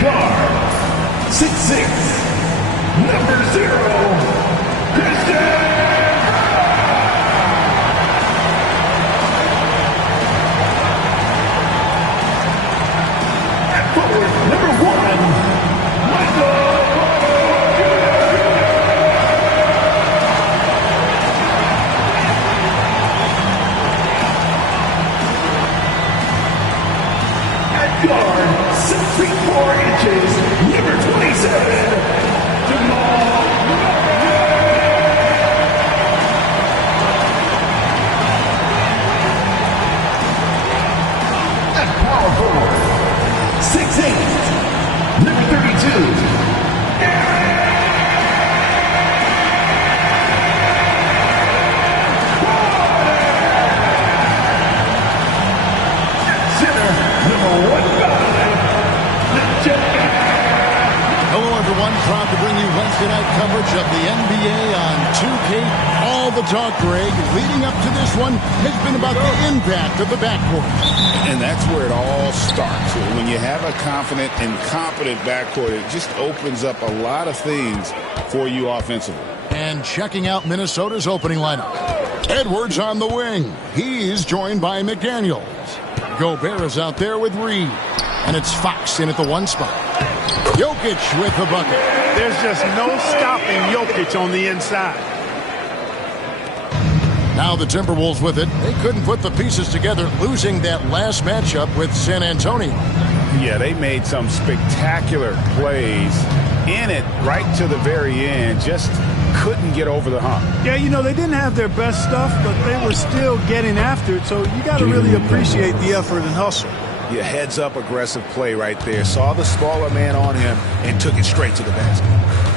Guard, 6'6", number 0, Christian. At forward, number 1, Michael At guard, 6 feet 4 inches, number 27, Jamal Murray. At power forward, 6'8", number 32, Aaron Gordon. At center, number 1, Hello, everyone. Proud to bring you Wednesday night coverage of the NBA on 2K. All the talk, Greg, leading up to this one has been about the impact of the backcourt. And that's where it all starts. When you have a confident and competent backcourt, it just opens up a lot of things for you offensively. And checking out Minnesota's opening lineup. Edwards on the wing. He's joined by McDaniels. Gobert is out there with Reed. And it's Fox in at the 1 spot. Jokic with the bucket. There's just no stopping Jokic on the inside. Now the Timberwolves with it. They couldn't put the pieces together, losing that last matchup with San Antonio. Yeah, they made some spectacular plays in it right to the very end. Just couldn't get over the hump. Yeah, you know, they didn't have their best stuff, but they were still getting after it. So you got to really appreciate the effort and hustle. Yeah, heads-up aggressive play right there. Saw the smaller man on him and took it straight to the basket.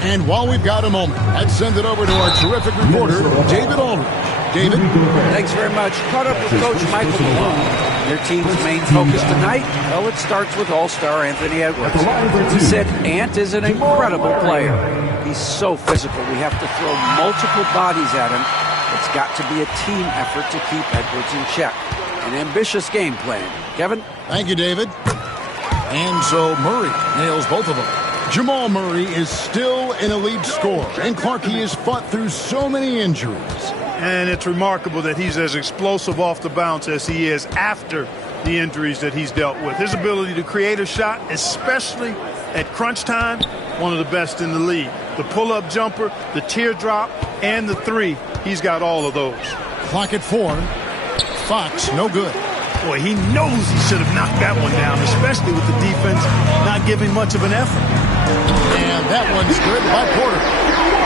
And while we've got a moment, let's send it over to our terrific reporter, David Aldridge. David? Thanks very much. Caught up with Coach Michael Malone. Their team's main focus tonight? Well, it starts with All-Star Anthony Edwards. He said Ant is an incredible player. He's so physical. We have to throw multiple bodies at him. It's got to be a team effort to keep Edwards in check. An ambitious game plan. Kevin? Thank you, David. And so Murray nails both of them. Jamal Murray is still an elite scorer. And Clark, he has fought through so many injuries. And it's remarkable that he's as explosive off the bounce as he is after the injuries that he's dealt with. His ability to create a shot, especially at crunch time, one of the best in the league. The pull-up jumper, the teardrop, and the 3. He's got all of those. Clock at 4. Fox, no good. Boy, he knows he should have knocked that one down, especially with the defense not giving much of an effort. And that one's good by Porter.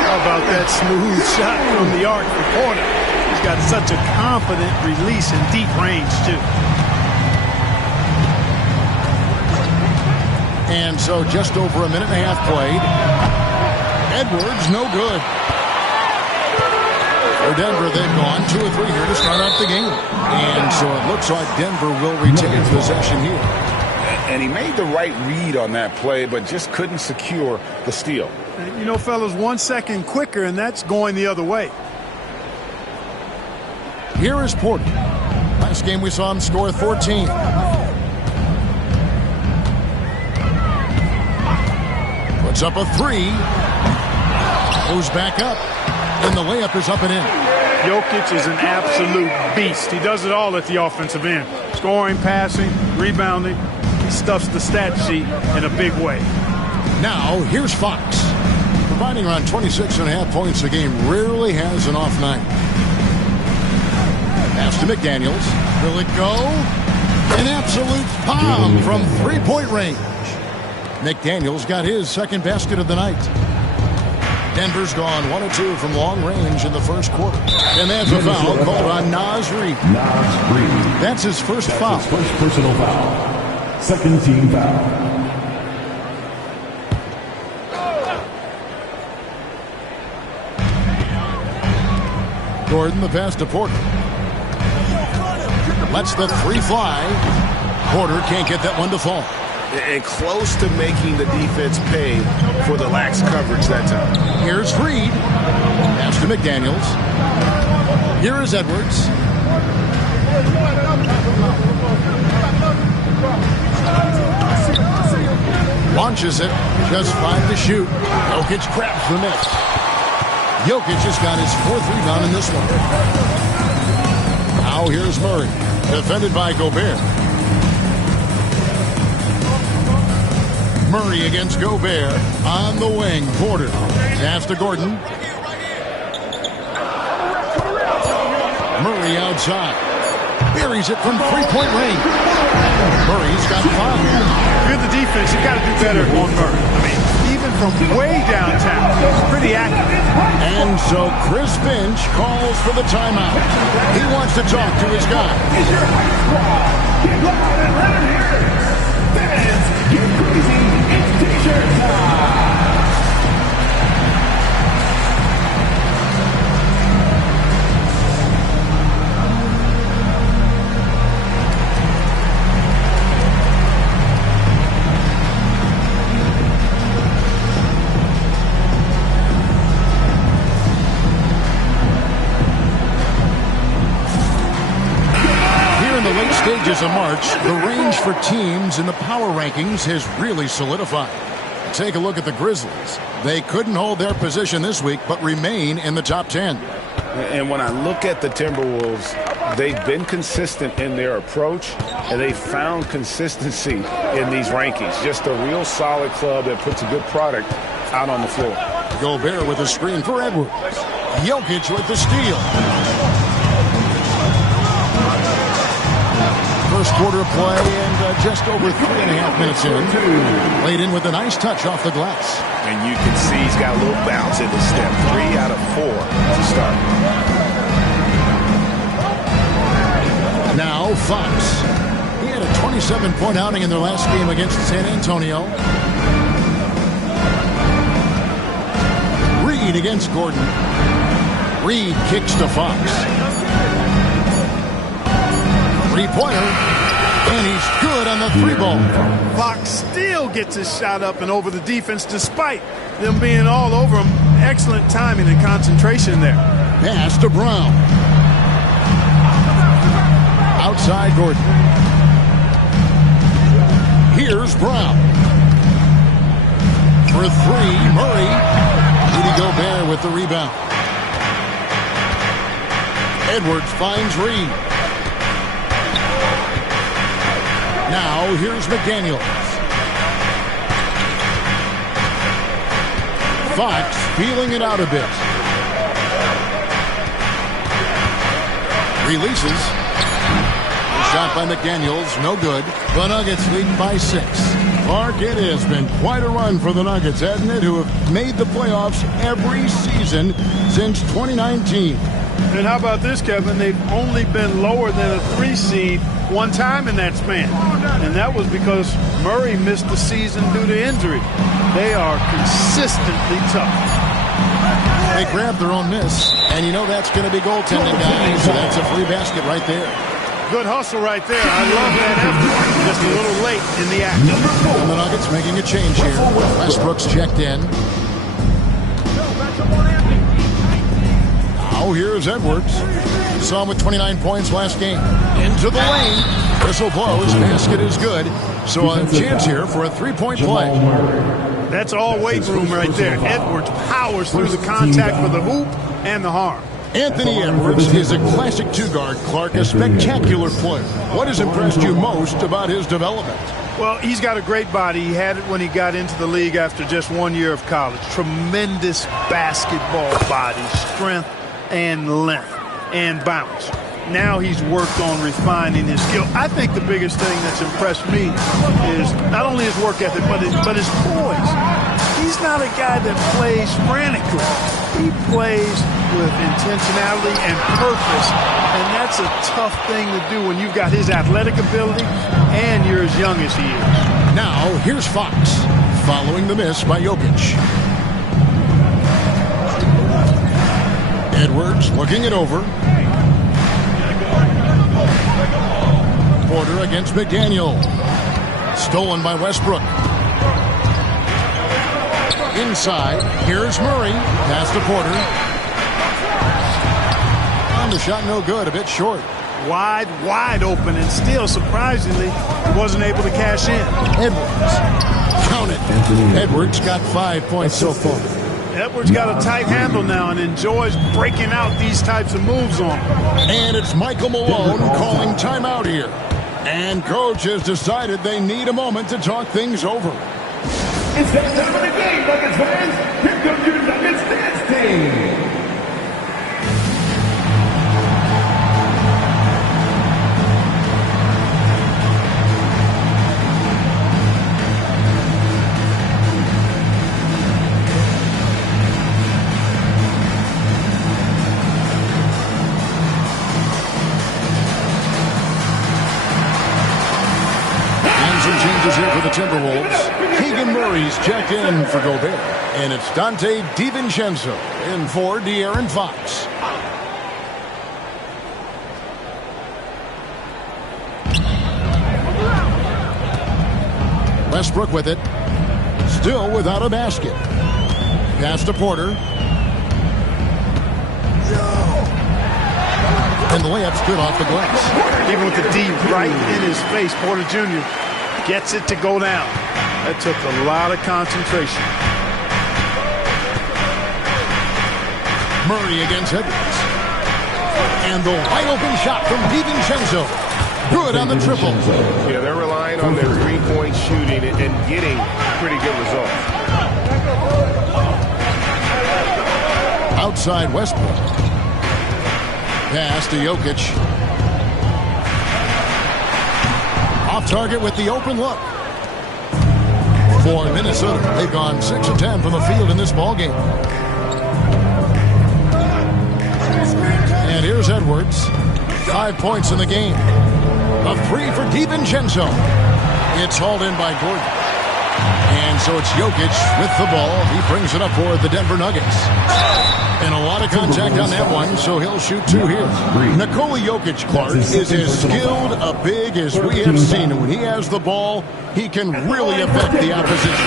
How about that smooth shot from the arc for Porter? He's got such a confident release in deep range, too. And so just over a minute and a half played. Edwards, no good. For Denver, they've gone 2 or 3 here to start out the game. And so it looks like Denver will retain possession here. And he made the right read on that play, but just couldn't secure the steal. You know, fellas, 1 second quicker, and that's going the other way. Here is Porter. Last game we saw him score 14. Puts up a 3. Goes back up. And the layup is up and in. Jokic is an absolute beast. He does it all at the offensive end. Scoring, passing, rebounding. He stuffs the stat sheet in a big way. Now, here's Fox. Providing around 26.5 points a game, rarely has an off night. Pass to McDaniels. Will it go? An absolute bomb from 3-point range. McDaniels got his second basket of the night. Denver's gone 1 of 2 from long range in the first quarter. And that's a foul called on Naz Reid. Naz Reid. That's his first foul. His first personal foul. Second team foul. Gordon, the pass to Porter. Lets the three fly. Porter can't get that one to fall. And close to making the defense pay for the lax coverage that time. Here's Reed. Pass to McDaniels. Here is Edwards. Launches it. Just 5 to shoot. Jokic grabs the miss. Jokic just got his 4th rebound in this one. Now here's Murray. Defended by Gobert. Murray against Gobert. On the wing, Porter. Pass to Gordon. Murray outside. Buries it from three-point range. Murray's got 5. If you're the defense, you got to do better on Murray. I mean, even from way downtown, he's pretty accurate. And so Chris Finch calls for the timeout. He wants to talk to his guy. Get loud and let him hear it. Fans, get crazy. It's T-shirt time. Stages of March, the range for teams in the power rankings has really solidified. Take a look at the Grizzlies. They couldn't hold their position this week, but remain in the top 10. And when I look at the Timberwolves, they've been consistent in their approach, and they found consistency in these rankings. Just a real solid club that puts a good product out on the floor. Gobert with a screen for Edwards. Jokic with the steal. First quarter of play and just over 3.5 minutes in. Laid in with a nice touch off the glass. And you can see he's got a little bounce in the step. 3 out of 4 to start. Now Fox. He had a 27-point outing in their last game against San Antonio. Reed against Gordon. Reed kicks to Fox. Three-pointer, and he's good on the 3-ball. Fox still gets his shot up and over the defense despite them being all over him. Excellent timing and concentration there. Pass to Brown. Outside Gordon. Here's Brown. For 3, Murray. Rudy Gobert with the rebound. Edwards finds Reed. Now, here's McDaniels. Fox feeling it out a bit. Releases. The shot by McDaniels, no good. The Nuggets lead by 6. Clark, it has been quite a run for the Nuggets, hasn't it? Who have made the playoffs every season since 2019. And how about this, Kevin? They've only been lower than a 3 seed one time in that span. And that was because Murray missed the season due to injury. They are consistently tough. They grabbed their own miss, and you know that's going to be goaltending, guys. So that's a free basket right there. Good hustle right there. I love that effort. Just a little late in the act. And the Nuggets making a change here. Westbrook's checked in. Now here's Edwards. Saw him with 29 points last game. Into the lane. Whistle blows. Basket is good. So a chance here for a 3-point play. That's all weight room right there. Edwards powers through the contact for the hoop and the harm. Anthony Edwards is a classic 2-guard, Clark, a spectacular player. What has impressed you most about his development? Well, he's got a great body. He had it when he got into the league after just 1 year of college. Tremendous basketball body, strength and length and bounce. Now he's worked on refining his skill. I think the biggest thing that's impressed me is not only his work ethic, but his poise. He's not a guy that plays frantically. He plays with intentionality and purpose, and that's a tough thing to do when you've got his athletic ability and you're as young as he is. Now, here's Fox, following the miss by Jokic. Edwards looking it over. Porter against McDaniel. Stolen by Westbrook. Inside, here's Murray. Pass to Porter. And the shot no good, a bit short. Wide open, and still, surprisingly, he wasn't able to cash in. Edwards. Count it. Edwards got 5 points so far. Edwards got a tight handle now and enjoys breaking out these types of moves on him. And it's Michael Malone calling timeout here. And coach has decided they need a moment to talk things over. It's that time of the game, Nuggets fans. Here comes your Nuggets dance team. Here for the Timberwolves. Keegan Murray's checked in for Gobert. And it's Dante DiVincenzo in for De'Aaron Fox. Westbrook with it. Still without a basket. Pass to Porter. And the layup's good off the glass. Even with the D right in his face, Porter Jr. gets it to go down. That took a lot of concentration. Murray against Edwards. And the wide open shot from DiVincenzo. Good on the triple. Yeah, they're relying on their three-point shooting and getting pretty good results. Outside Westbrook. Pass to Jokic. Off target with the open look. For Minnesota, they've gone 6 of 10 from the field in this ballgame. And here's Edwards. 5 points in the game. A three for DiVincenzo. It's hauled in by Gordon. And so it's Jokic with the ball. He brings it up for the Denver Nuggets. And a lot of contact on that one, so he'll shoot 2 here. Nikola Jokic, Clark, is as skilled a big as we have seen. When he has the ball, he can really affect the opposition.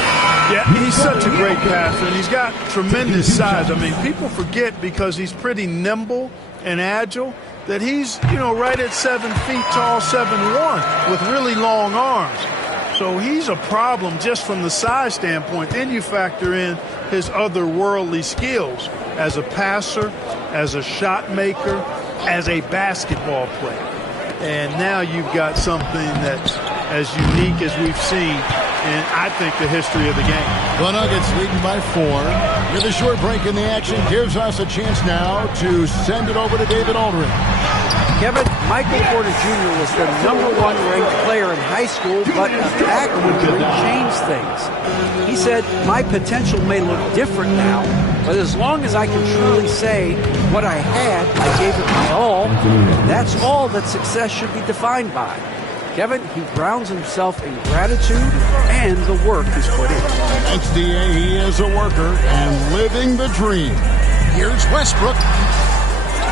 Yeah, he's such a great passer, and he's got tremendous size. I mean, people forget because he's pretty nimble and agile that he's, right at 7 feet tall, 7'1", with really long arms. So he's a problem just from the size standpoint. Then you factor in his otherworldly skills as a passer, as a shot maker, as a basketball player. And now you've got something that's as unique as we've seen in, I think, the history of the game. The Nuggets leading by 4. With a short break in the action, gives us a chance now to send it over to David Aldridge. Kevin, Michael Porter Jr. was the #1 ranked player in high school, but a back injury changed things. He said, my potential may look different now, but as long as I can truly say what I had, I gave it my all. That's all that success should be defined by. Kevin, he grounds himself in gratitude and the work he's put in. Thanks, D.A. He is a worker and living the dream. Here's Westbrook.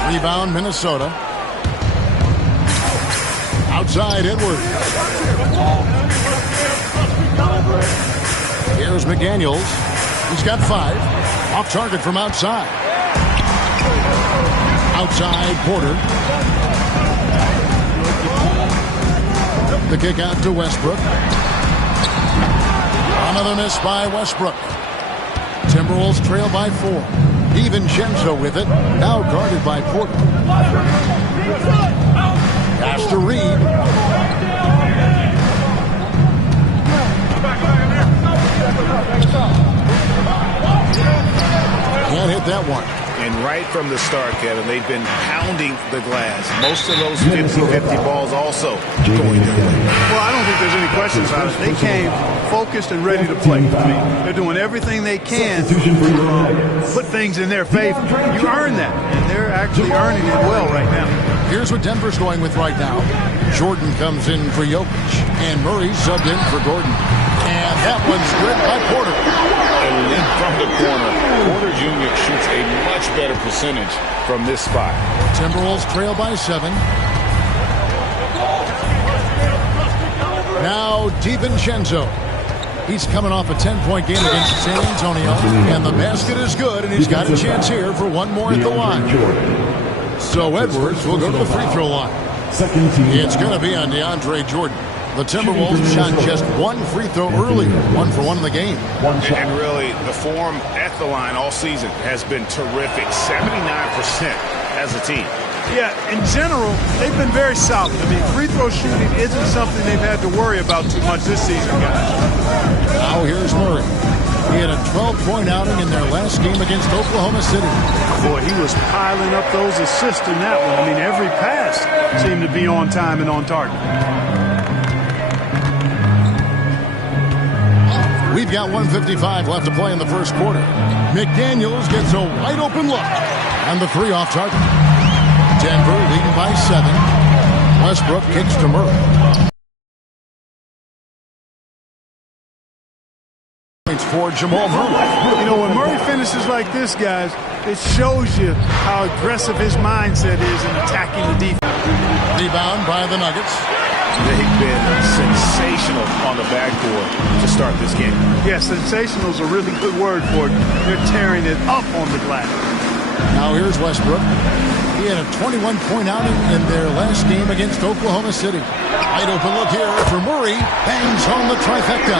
Rebound, Minnesota. Outside, Edwards. Here's McDaniels. He's got 5. Off target from outside. Outside, Porter. The kick out to Westbrook. Another miss by Westbrook. Timberwolves trail by 4. DiVincenzo with it. Now guarded by Porter. Pass to Reed. Can't hit that one. And right from the start, Kevin, they've been pounding the glass. Most of those 50-50 balls also going their way. Well, I don't think there's any questions about it. They came focused and ready to play. I mean, they're doing everything they can to put things in their favor. You earn that, and they're actually earning it well right now. Here's what Denver's going with right now. Jordan comes in for Jokic, and Murray subbed in for Gordon. And that one's good by Porter. A leap from the corner. Porter Jr. shoots a much better percentage from this spot. Timberwolves trail by 7. Now DiVincenzo. He's coming off a 10-point game against San Antonio. And the basket is good, and he's got a chance here for one more at the line. So Edwards will go to the free throw line. It's going to be on DeAndre Jordan. The Timberwolves shot just one free throw earlier, 1 for 1 in the game. And really, the form at the line all season has been terrific. 79% as a team. Yeah, in general, they've been very solid. I mean, free throw shooting isn't something they've had to worry about too much this season, guys. Now here's Murray. He had a 12-point outing in their last game against Oklahoma City. Boy, he was piling up those assists in that one. I mean, every pass seemed to be on time and on target. We've got 1:55 left to play in the first quarter. McDaniels gets a wide-open look. And the 3 off target. Denver leading by 7. Westbrook kicks to Murray. Points for Jamal Murray. You know, when Murray finishes like this, guys, it shows you how aggressive his mindset is in attacking the defense. Rebound by the Nuggets. They've been sensational on the backboard to start this game. Yeah, sensational is a really good word for it. They're tearing it up on the glass. Now here's Westbrook. He had a 21-point outing in their last game against Oklahoma City. Wide open look here for Murray. Bangs home the trifecta.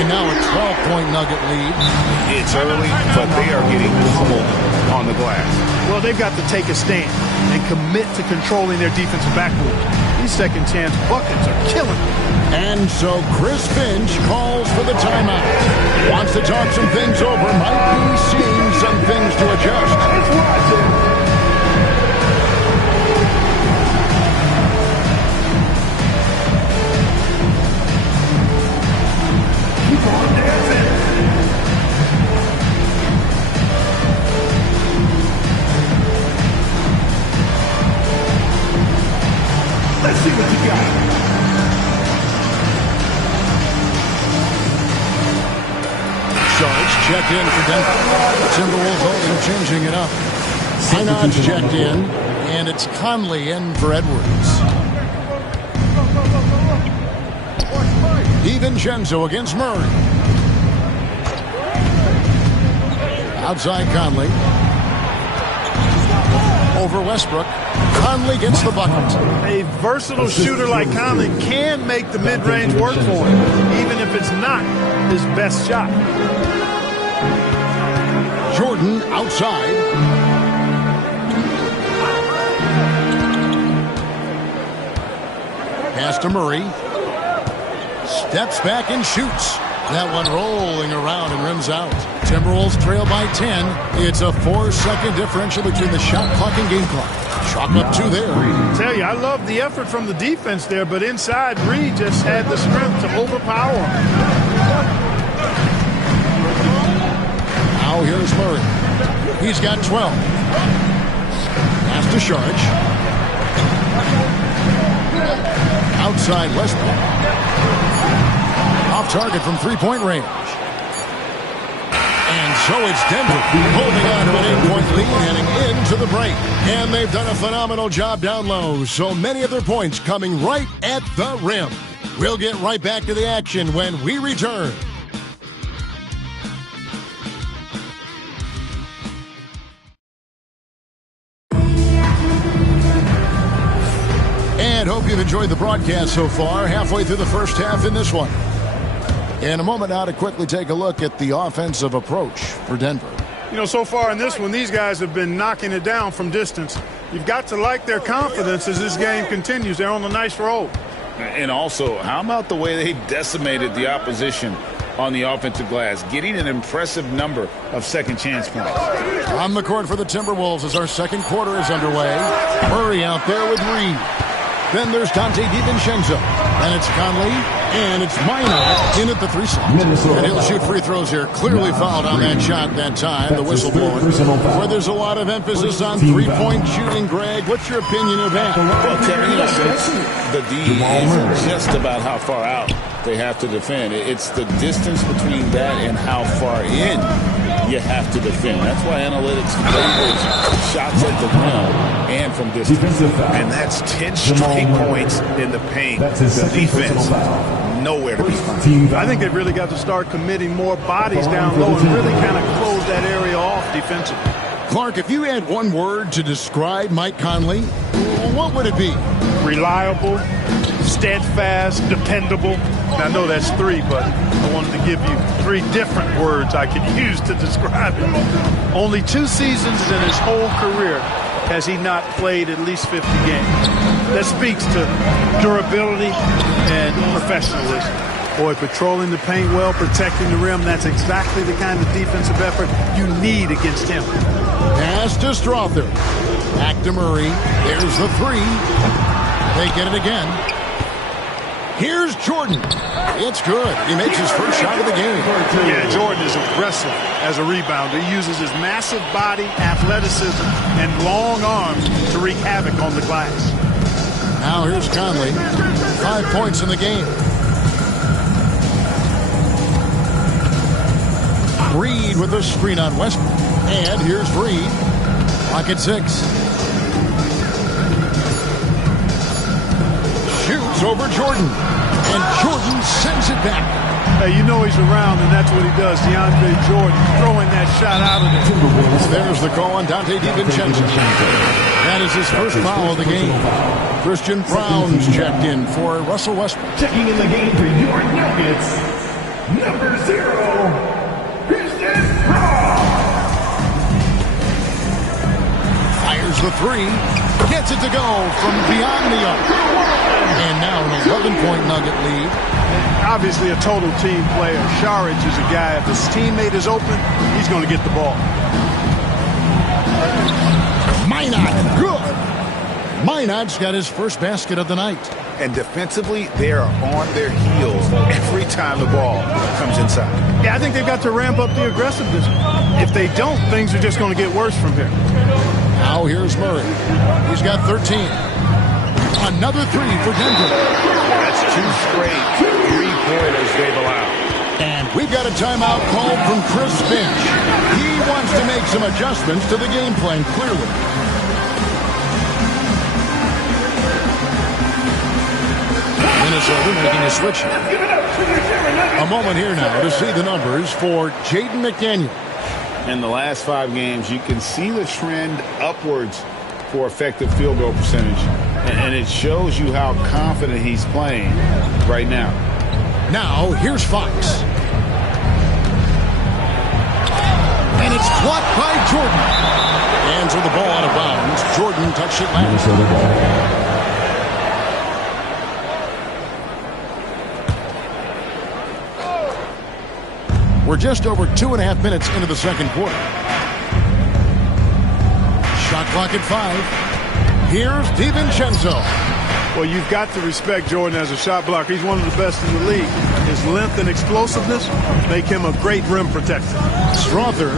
And now a 12-point Nugget lead. It's early, but they are getting pummeled on the glass. Well, they've got to take a stand and commit to controlling their defensive backboard. These second-chance buckets are killing them. And so Chris Finch calls for the timeout. Wants to talk some things over. Might be seeing some things to adjust. Let's see what you got. Sharks checked in for Denver. The Timberwolves also changing it up. Synod's checked in, and it's Conley in for Edwards. DiVincenzo against Murray. Outside Conley. Over Westbrook. Conley gets the bucket. A versatile shooter like Conley can make the mid-range work for him, even if it's not his best shot. Jordan outside. Pass to Murray. Steps back and shoots. That one rolling around and rims out. Timberwolves trail by 10. It's a 4-second differential between the shot clock and game clock. Chalk up 2 there. I tell you, I love the effort from the defense there, but inside, Reed just had the strength to overpower him. Now here's Murray. He's got 12. Pass to Sharge. Outside Westbrook. Off target from 3-point range. And so it's Denver holding on to an 8-point lead heading into the break. And they've done a phenomenal job down low. So many of their points coming right at the rim. We'll get right back to the action when we return. And hope you've enjoyed the broadcast so far. Halfway through the first half in this one. In a moment now to quickly take a look at the offensive approach for Denver. You know, so far in this one, these guys have been knocking it down from distance. You've got to like their confidence as this game continues. They're on a nice roll. And also, how about the way they decimated the opposition on the offensive glass, getting an impressive number of second chance points. On the court for the Timberwolves as our second quarter is underway. Murray out there with Reed. Then there's Dante DiVincenzo. And it's Conley. And it's Minor in at the 3 slot. And he'll shoot free throws here. Clearly fouled on that shot that time. The whistle blowing. Where there's a lot of emphasis on three-point shooting, Greg. What's your opinion of that? Well, Terry, since the D is just about how far out they have to defend. It's the distance between that and how far in you have to defend. That's why analytics favors shots at the rim and from distance. And that's 10 straight points in the paint. The defense, nowhere to be found. I think they've really got to start committing more bodies down low and really kind of close that area off defensively. Clark, if you had one word to describe Mike Conley, what would it be? Reliable, steadfast, dependable. And I know that's 3, but I wanted to give you 3 different words I could use to describe him. Only 2 seasons in his whole career has he not played at least 50 games. That speaks to durability and professionalism. Boy, patrolling the paint well, protecting the rim, that's exactly the kind of defensive effort you need against him. Pass to Strother. Back to Murray. There's the 3. They get it again. Here's Jordan. It's good. He makes his first shot of the game. Yeah, Jordan is aggressive as a rebounder. He uses his massive body, athleticism, and long arms to wreak havoc on the glass. Now here's Conley. 5 points in the game. Reed with a screen on Westbrook. And here's Reed. Clock at 6. Shoots over Jordan. And Jordan sends it back. Hey, you know he's around, and that's what he does. DeAndre Jordan throwing that shot out of there. There's the call on Dante DiVincenzo. That is his first foul of the game. Christian Brown's checked in for Russell Westbrook. Checking in the game for your Nuggets, number 0. Fires the 3. Gets it to go from beyond the arc. And now an 11-point Nugget lead. Obviously a total team player. Saric is a guy, if his teammate is open, he's going to get the ball. Minot, good. Minot's got his first basket of the night. And defensively, they are on their heels every time the ball comes inside. Yeah, I think they've got to ramp up the aggressiveness. If they don't, things are just going to get worse from here. Now here's Murray. He's got 13. Another 3 for Denver. That's 2 straight 3-pointers they've allowed. And we've got a timeout called from Chris Finch. He wants to make some adjustments to the game plan, clearly. Minnesota making a switch. A moment here now to see the numbers for Jaden McDaniel. In the last 5 games, you can see the trend upwards for effective field goal percentage. And it shows you how confident he's playing right now. Now, here's Fox. And it's blocked by Jordan. Hands with the ball out of bounds. Jordan touched it last. We're just over 2.5 minutes into the second quarter. Shot clock at 5. Here's DiVincenzo. Well, you've got to respect Jordan as a shot blocker. He's one of the best in the league. His length and explosiveness make him a great rim protector. Strother.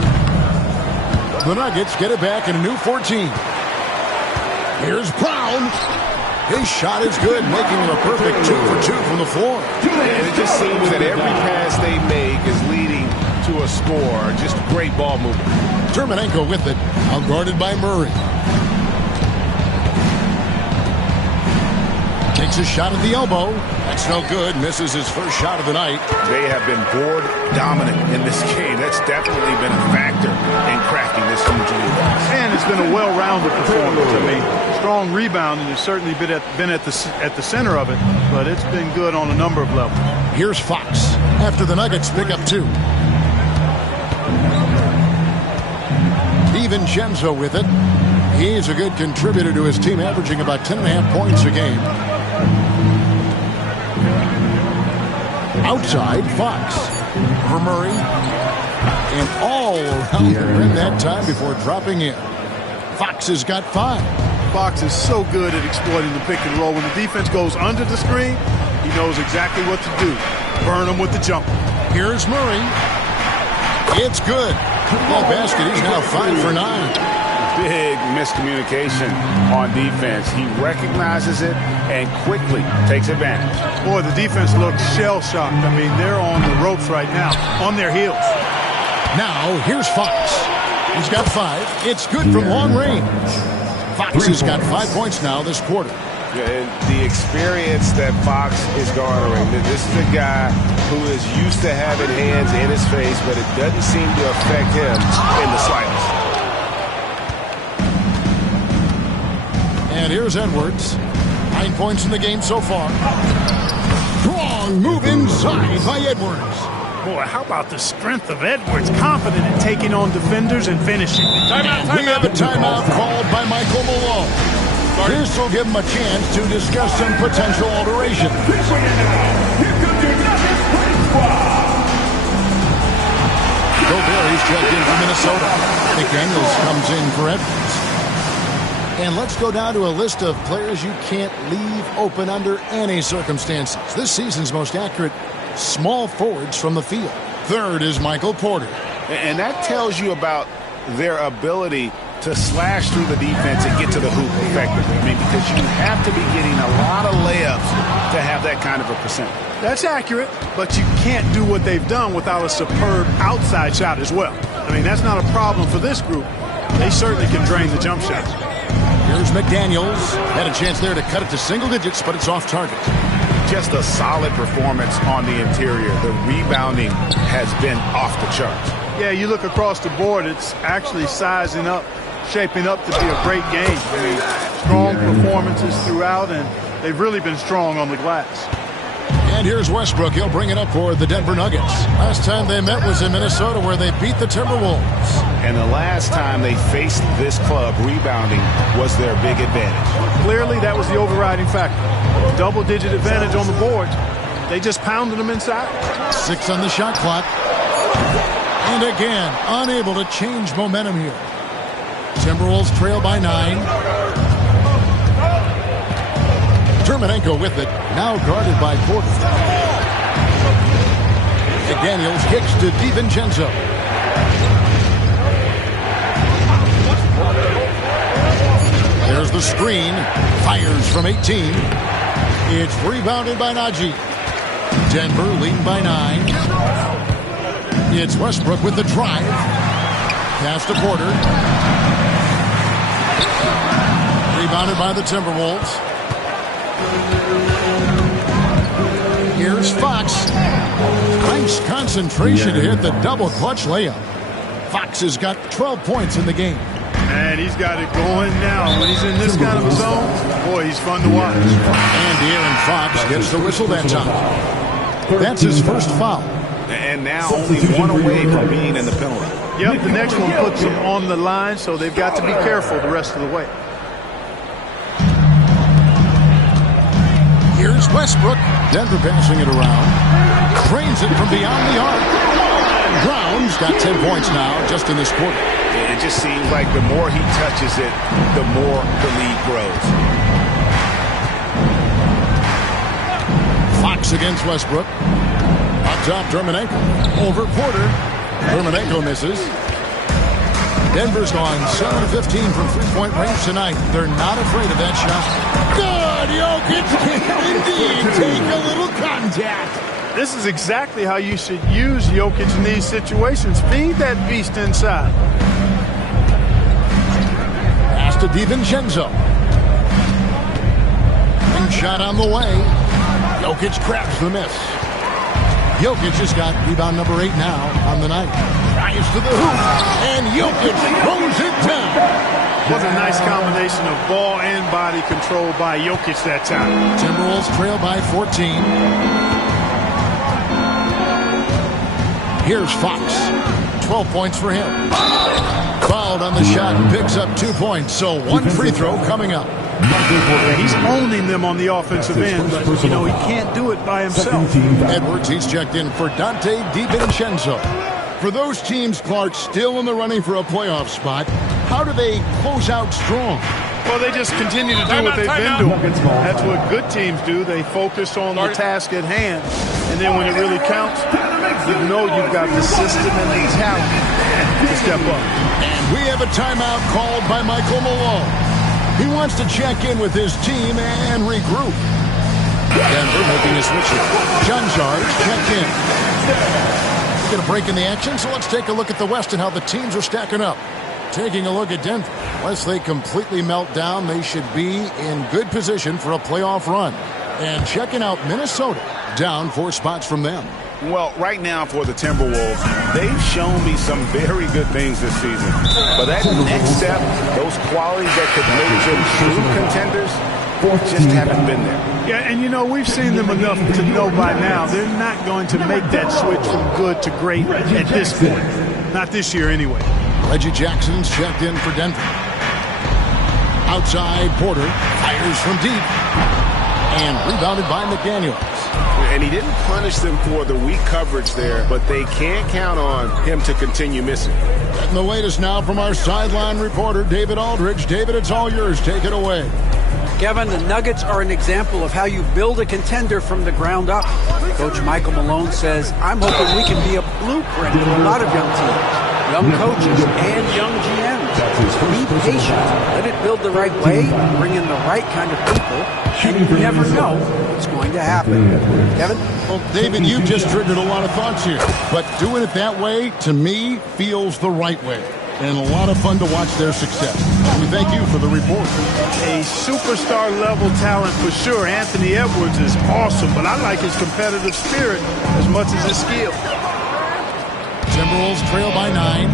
The Nuggets get it back in a new 14. Here's Brown. His shot is good, making him a perfect 2 for 2 from the floor. And it just seems that every pass they make is leading to a score. Just great ball movement. Terminenko with it, outguarded by Murray. Takes a shot at the elbow. That's no good. Misses his first shot of the night. They have been board dominant in this game. That's definitely been a factor in cracking this huge lead. And it's been a well-rounded performance. I mean, strong rebounding has certainly been at the center of it, but it's been good on a number of levels. Here's Fox after the Nuggets pick up 2. DiVincenzo with it. He's a good contributor to his team, averaging about 10.5 points a game. Outside, Fox for Murray. And all around the rim that time before dropping in. Fox has got 5. Fox is so good at exploiting the pick and roll. When the defense goes under the screen, he knows exactly what to do. Burn them with the jumper. Here's Murray. It's good. That basket, he's now 5 for 9. big miscommunication on defense. He recognizes it and quickly takes advantage. Boy, the defense looks shell-shocked. I mean, they're on the ropes right now, on their heels. Now, here's Fox. He's got 5. It's good from long range. Fox has got 5 points now this quarter. And the experience that Fox is garnering, this is a guy who is used to having hands in his face, but it doesn't seem to affect him in the slightest. And here's Edwards. 9 points in the game so far. Strong move inside by Edwards. Boy, how about the strength of Edwards? Confident in taking on defenders and finishing. Timeout. We have a timeout called by Michael Malone. This will give him a chance to discuss some potential alterations. Gobert checked in for Minnesota. McDaniels comes in for Edwards. And let's go down to a list of players you can't leave open under any circumstances. This season's most accurate small forwards from the field. Third is Michael Porter. And that tells you about their ability to slash through the defense and get to the hoop effectively. I mean, because you have to be getting a lot of layups to have that kind of a percent. That's accurate, but you can't do what they've done without a superb outside shot as well. I mean, that's not a problem for this group. They certainly can drain the jump shot. Here's McDaniels. Had a chance there to cut it to single digits, but it's off target. Just a solid performance on the interior. The rebounding has been off the charts. Yeah, you look across the board, it's actually sizing up, shaping up to be a great game. I mean, strong performances throughout, and they've really been strong on the glass. And here's Westbrook. He'll bring it up for the Denver Nuggets. Last time they met was in Minnesota, where they beat the Timberwolves. And the last time they faced this club, rebounding was their big advantage. Clearly, that was the overriding factor. Double-digit advantage on the board. They just pounded them inside. 6 on the shot clock. And again, unable to change momentum here. Timberwolves trail by 9. Terminenko with it, now guarded by Porter. McDaniels kicks to DiVincenzo. There's the screen, fires from 18. It's rebounded by Najee. Denver leading by 9. It's Westbrook with the drive. Pass to Porter. Rebounded by the Timberwolves. Here's Fox. Nice concentration to hit the double clutch layup. Fox has got 12 points in the game. And he's got it going now. When he's in this kind of a zone, boy, he's fun to watch. And De'Aaron Fox gets the whistle that time. That's his first foul. And now only one away from being in the penalty. Yep, the next one puts them on the line, so they've got to be careful the rest of the way. Here's Westbrook. Denver passing it around. Trains it from beyond the arc. Brown's got 10 points now just in this quarter. It just seems like the more he touches it, the more the lead grows. Fox against Westbrook. Up top, Terminenko. Over Porter. Terminenko misses. Denver's gone 7 of 15 from three-point range tonight. They're not afraid of that shot. Good! Jokic can indeed take a little contact. This is exactly how you should use Jokic in these situations. Feed that beast inside. Pass to DiVincenzo. One shot on the way. Jokic grabs the miss. Jokic has got rebound number 8 now on the night. Drives to the hoop, and Jokic throws it down. What a nice combination of ball and body control by Jokic that time. Timberwolves trail by 14. Here's Fox. 12 points for him. Fouled on the shot, picks up 2 points, so one free throw coming up. He's owning them on the offensive end, but, you know, he can't do it by himself. Edwards, he's checked in for Dante DiVincenzo. For those teams, Clark, still in the running for a playoff spot, how do they close out strong? Well, they just continue to do what they've been doing. That's what good teams do. They focus on the task at hand. And then when it really counts, you know you've got the system and the talent to step up. And we have a timeout called by Michael Malone. He wants to check in with his team and regroup. Denver making a switch here. John Sarge checked in. We're going to break in the action, so let's take a look at the West and how the teams are stacking up. Taking a look at Denver. Unless they completely melt down, they should be in good position for a playoff run. And checking out Minnesota, down 4 spots from them. Well, right now for the Timberwolves, they've shown me some very good things this season. But that next step, those qualities that could make them true contenders, just haven't been there. Yeah, and you know, we've seen them enough to know by now they're not going to make that switch from good to great at this point. Not this year anyway. Reggie Jackson's checked in for Denver. Outside, Porter fires from deep. And rebounded by McDaniels. And he didn't punish them for the weak coverage there, but they can't count on him to continue missing. Getting the latest now from our sideline reporter, David Aldridge. David, it's all yours. Take it away. Kevin, the Nuggets are an example of how you build a contender from the ground up. Coach Michael Malone says, I'm hoping we can be a blueprint for a lot of young teams, young coaches, and young GMs. Be patient. Let it build the right way, bring in the right kind of people, and you never know what's going to happen. Kevin? Well, David, you just triggered a lot of thoughts here. But doing it that way, to me, feels the right way. And a lot of fun to watch their success. We thank you for the report. A superstar level talent for sure. Anthony Edwards is awesome, but I like his competitive spirit as much as his skill. Timberwolves trail by 9.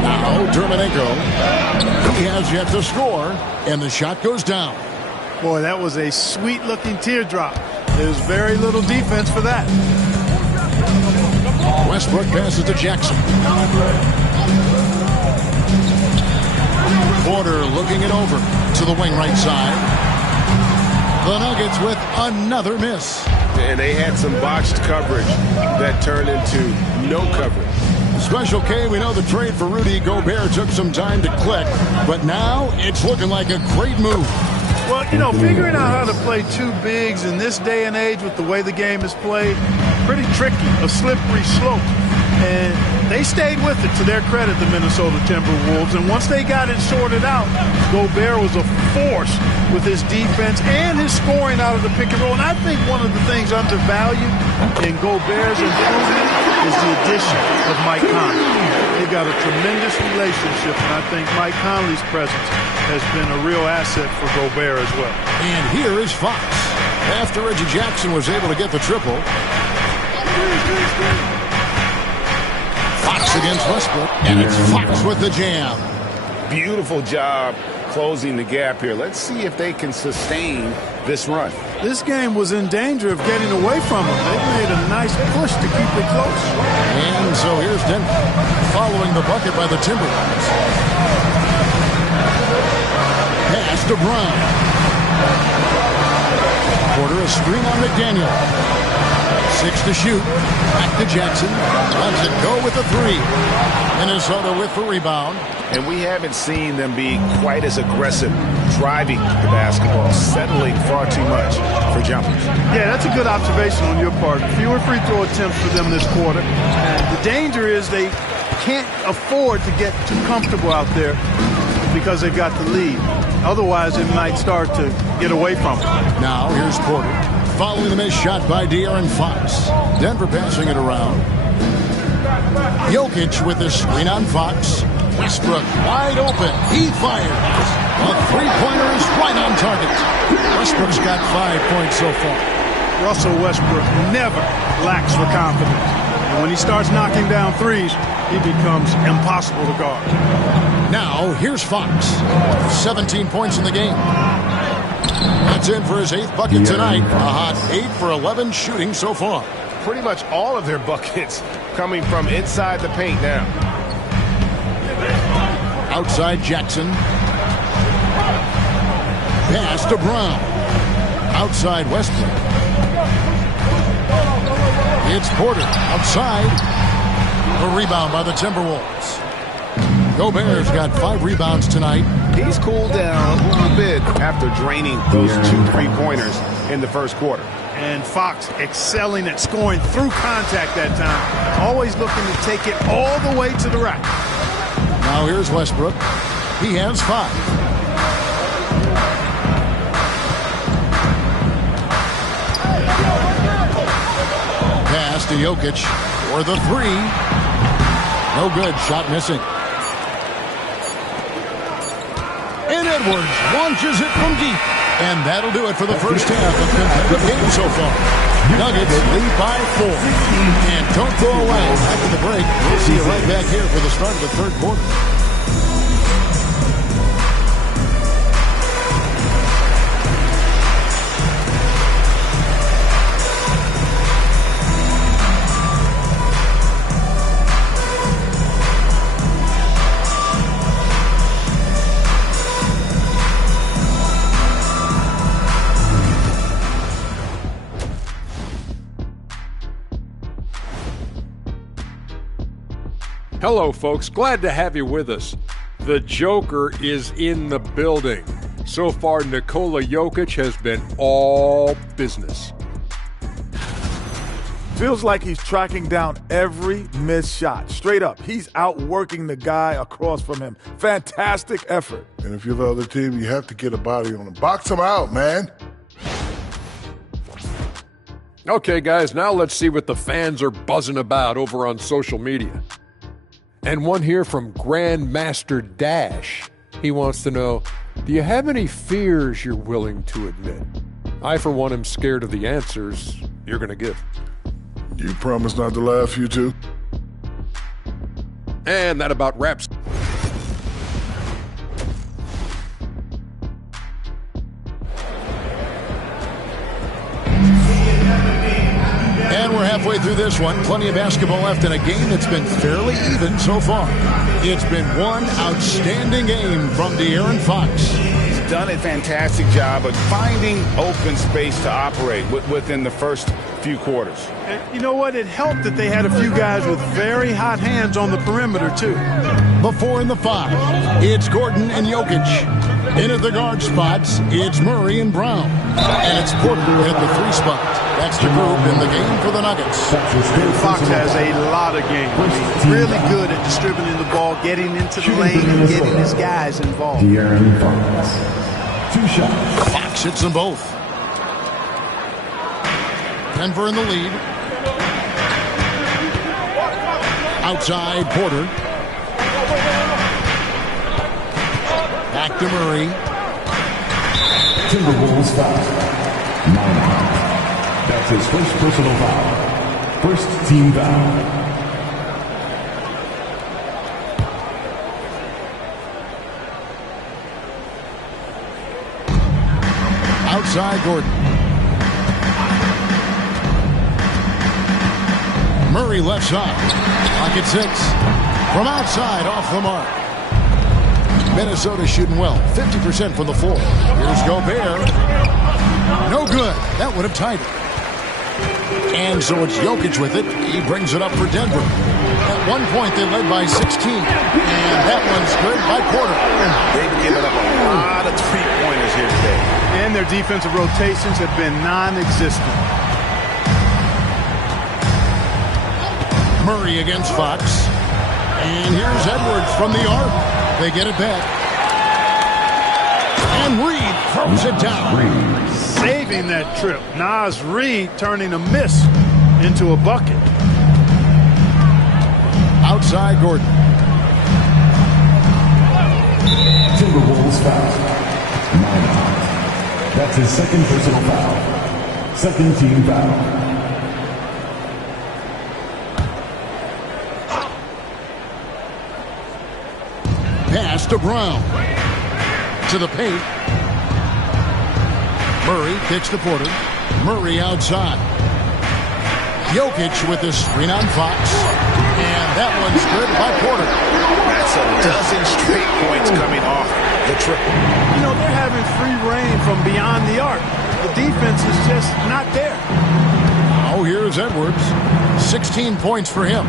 Now Dermanenko. He has yet to score, and the shot goes down. Boy, that was a sweet-looking teardrop. There's very little defense for that. Westbrook passes to Jackson. Porter looking it over to the wing right side. The Nuggets with another miss. And they had some botched coverage that turned into no coverage. Special K, we know the trade for Rudy Gobert took some time to click, but now it's looking like a great move. Well, you know, figuring out how to play two bigs in this day and age with the way the game is played, pretty tricky, a slippery slope. And they stayed with it, to their credit, the Minnesota Timberwolves. And once they got it sorted out, Gobert was a force with his defense and his scoring out of the pick and roll. And I think one of the things undervalued in Gobert's improvement is the addition of Mike Conley. They've got a tremendous relationship, and I think Mike Conley's presence has been a real asset for Gobert as well. And here is Fox. After Reggie Jackson was able to get the triple. Fox against Westbrook, and it's Fox with the jam. Beautiful job closing the gap here. Let's see if they can sustain this run. This game was in danger of getting away from them. They made a nice push to keep it close. And so here's Denver, following the bucket by the Timberwolves. Pass to Brown. Porter a screen on McDaniel. 6 to shoot. Back to Jackson. Lets it go with the 3. Minnesota with the rebound. And we haven't seen them be quite as aggressive driving the basketball, settling far too much for jumpers. Yeah, that's a good observation on your part. Fewer free throw attempts for them this quarter. And the danger is they can't afford to get too comfortable out there because they've got the lead. Otherwise, it might start to get away from them. Now, here's Porter. Following the missed shot by De'Aaron Fox. Denver passing it around. Jokic with the screen on Fox. Westbrook wide open. He fires. A three-pointer is right on target. Westbrook's got 5 points so far. Russell Westbrook never lacks for confidence. And when he starts knocking down threes, he becomes impossible to guard. Now, here's Fox. 17 points in the game. That's in for his 8th bucket tonight. A hot 8 for 11 shooting so far. Pretty much all of their buckets coming from inside the paint now. Outside Jackson. Pass to Brown. Outside Westbrook. It's Porter outside. A rebound by the Timberwolves. Gobert's got 5 rebounds tonight. He's cooled down a little bit after draining those 2 3-pointers in the first quarter. And Fox excelling at scoring through contact that time. Always looking to take it all the way to the rack. Now here's Westbrook. He has 5. Pass to Jokic for the 3. No good. Shot missing. And Edwards launches it from deep. And that'll do it for the first half of competitive game so far. Nuggets lead by 4. And don't go away. After the break, we'll see you right back here for the start of the third quarter. Hello, folks. Glad to have you with us. The Joker is in the building. So far, Nikola Jokic has been all business. Feels like he's tracking down every missed shot. Straight up, he's outworking the guy across from him. Fantastic effort. And if you're the other team, you have to get a body on him. Box him out, man. Okay, guys, now let's see what the fans are buzzing about over on social media. And one here from Grandmaster Dash. He wants to know, do you have any fears you're willing to admit? I, for one, am scared of the answers you're going to give. You promise not to laugh, you two? And that about wraps. And we're halfway through this one. Plenty of basketball left in a game that's been fairly even so far. It's been one outstanding game from De'Aaron Fox. He's done a fantastic job of finding open space to operate within the first few quarters. And you know what? It helped that they had a few guys with very hot hands on the perimeter, too. Before in the 5, it's Gordon and Jokic. In at the guard spots, it's Murray and Brown. And it's Porter at the 3 spot. That's the group in the game for the Nuggets. Fox has a lot of game. He's really good at distributing the ball, getting into the lane, and getting his guys involved. De'Aaron Fox. 2 shots. Fox hits them both. Denver in the lead. Outside, Porter. Back to Murray. Timberwolves foul. 9. That's his first personal foul. First team foul. Outside, Gordon. Murray left side. Clock at 6. From outside, off the mark. Minnesota shooting well. 50% from the floor. Here's Gobert. No good. That would have tied it. And so it's Jokic with it. He brings it up for Denver. At one point, they led by 16. And that one's good by Porter. They've given up a lot of 3-pointers here today. And their defensive rotations have been non-existent. Murray against Fox. And here's Edwards from the arc. They get it back. And Reed throws it down. Saving that trip. Naz Reid turning a miss into a bucket. Outside Gordon. Timberwolves foul. 9. That's his second personal foul. Second team foul. Pass to Brown. To the paint. Murray kicks to Porter. Murray outside. Jokic with the screen on Fox. And that one's good by Porter. That's a dozen straight points coming off the triple. You know, they're having free reign from beyond the arc. The defense is just not there. Oh, here's Edwards. 16 points for him.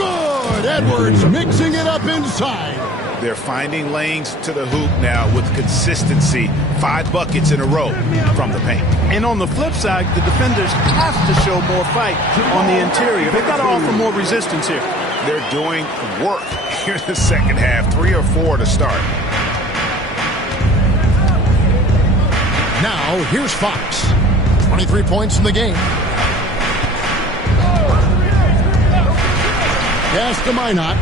Good! Edwards mixing it up inside. They're finding lanes to the hoop now with consistency. 5 buckets in a row from the paint. And on the flip side, the defenders have to show more fight on the interior. They've got to offer more resistance here. They're doing work here in the second half. 3 or 4 to start. Now, here's Fox. 23 points in the game. Pass to Minot.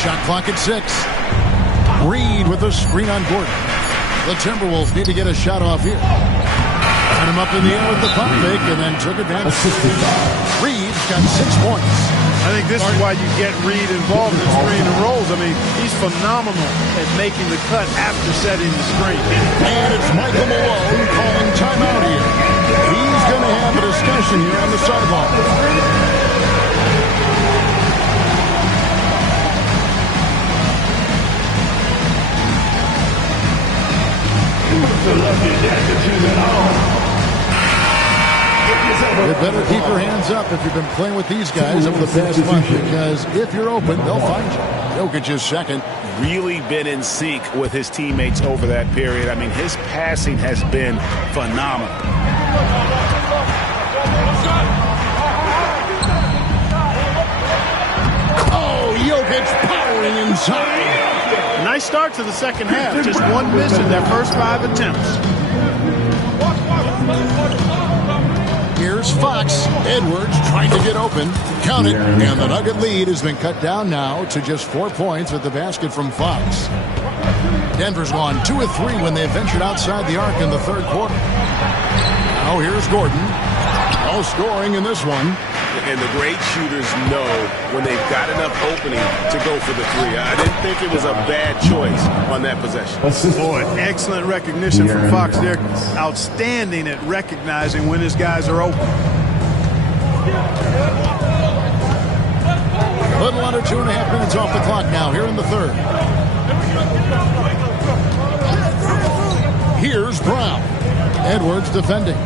Shot clock at 6. Reed with a screen on Gordon. The Timberwolves need to get a shot off here. Got him up in the air with the pump fake and then took advantage. Reed's got 6 points. I think this is why you get Reed involved in screen and rolls. I mean, he's phenomenal at making the cut after setting the screen. And it's Michael Malone calling timeout here. He's going to have a discussion here on the sideline. You better keep your hands up if you've been playing with these guys over the past month, because if you're open, they'll find you. Jokic is second. Really been in sync with his teammates over that period. I mean, his passing has been phenomenal. Oh, Jokic powering inside. Nice start to the second half. Just 1 miss in their first 5 attempts. Here's Fox. Edwards trying to get open. Count it. And the Nugget lead has been cut down now to just 4 points with the basket from Fox. Denver's gone 2 of 3 when they ventured outside the arc in the third quarter. Now here's Gordon. No scoring in this one. And the great shooters know when they've got enough opening to go for the 3. I didn't think it was a bad choice on that possession. Boy, excellent recognition from Fox. They're outstanding at recognizing when his guys are open. A little under 2.5 minutes off the clock now here in the third. Here's Brown. Edwards defending.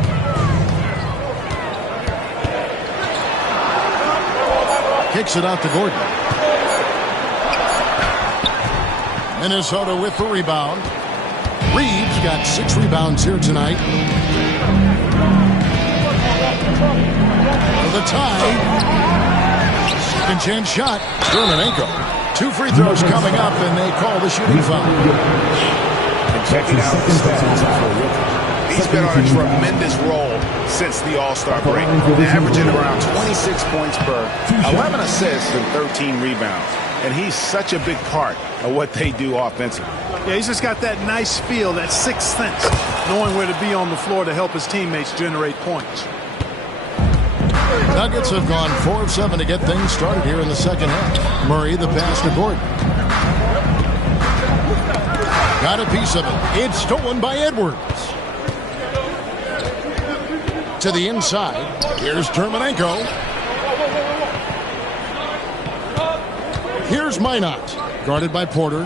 Kicks it out to Gordon. Minnesota with the rebound. Reed's got 6 rebounds here tonight. For the tie. Second chance shot. Sturmanenko. 2 free throws coming up, and they call the shooting foul. And checking out the stats for rookie. He's been on a tremendous roll since the All-Star break, averaging around 26 points per, 11 assists, and 13 rebounds. And he's such a big part of what they do offensively. Yeah, he's just got that nice feel, that sixth sense, knowing where to be on the floor to help his teammates generate points. Nuggets have gone 4 of 7 to get things started here in the second half. Murray, the pass to Gordon. Got a piece of it. It's stolen by Edwards. To the inside. Here's Sturmanenko. Here's Minot. Guarded by Porter.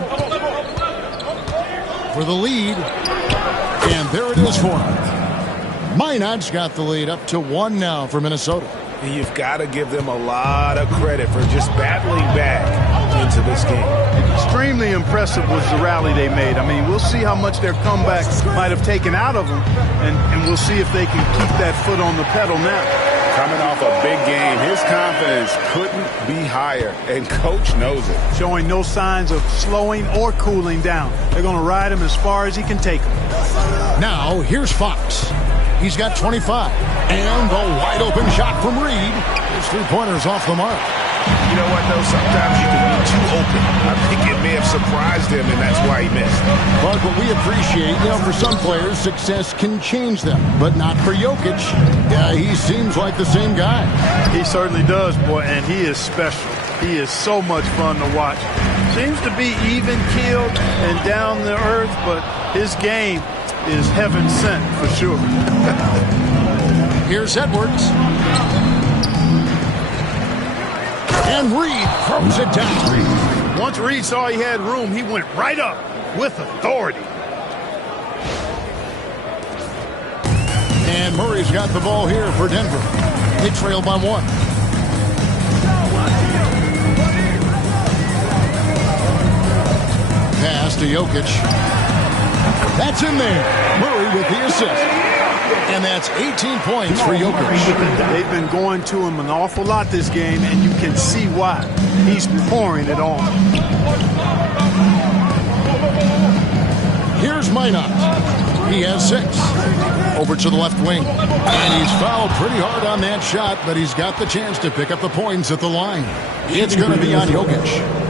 For the lead. And there it is for him. Minot's got the lead up to 1 now for Minnesota. And you've got to give them a lot of credit for just battling back into this game. Extremely impressive was the rally they made. I mean, we'll see how much their comeback might have taken out of them, and we'll see if they can keep that foot on the pedal now. Coming off a big game, his confidence couldn't be higher, and Coach knows it. Showing no signs of slowing or cooling down. They're going to ride him as far as he can take him. Now, here's Fox. He's got 25. And the wide-open shot from Reed. His 3-pointer's off the mark. You know what, though? Sometimes you can be too open. I think it may have surprised him, and that's why he missed. But what we appreciate, for some players, success can change them. But not for Jokic. Yeah, he seems like the same guy. He certainly does, boy, and he is special. He is so much fun to watch. Seems to be even-keeled and down to earth, but his game is heaven sent for sure. Here's Edwards. And Reed throws it down. Once Reed saw he had room, he went right up with authority. And Murray's got the ball here for Denver. They trail by 1. to Jokic. That's in there. Murray with the assist. And that's 18 points for Jokic. They've been going to him an awful lot this game, and you can see why. He's pouring it on. Here's Minot. He has 6. Over to the left wing. And he's fouled pretty hard on that shot, but he's got the chance to pick up the points at the line. It's going to be on Jokic.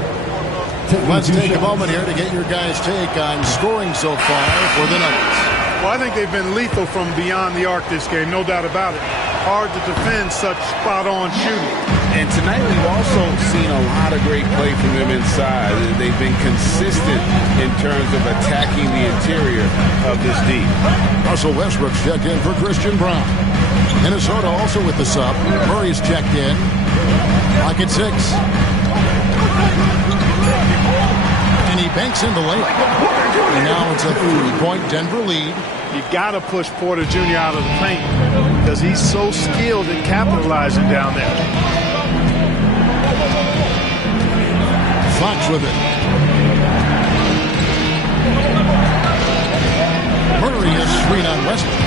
Let's take a moment here to get your guys' take on scoring so far for the Nuggets. Well, I think they've been lethal from beyond the arc this game, no doubt about it. Hard to defend such spot-on shooting. And tonight we've also seen a lot of great play from them inside. They've been consistent in terms of attacking the interior of this D. Russell Westbrook's checked in for Christian Brown. Minnesota also with the sub. Murray's checked in. Lock at 6. And he banks in the lane. And now it's a 3-point Denver lead. You got to push Porter Jr. out of the paint because he's so skilled at capitalizing down there. Fox with it. Murray is screen on Westbrook.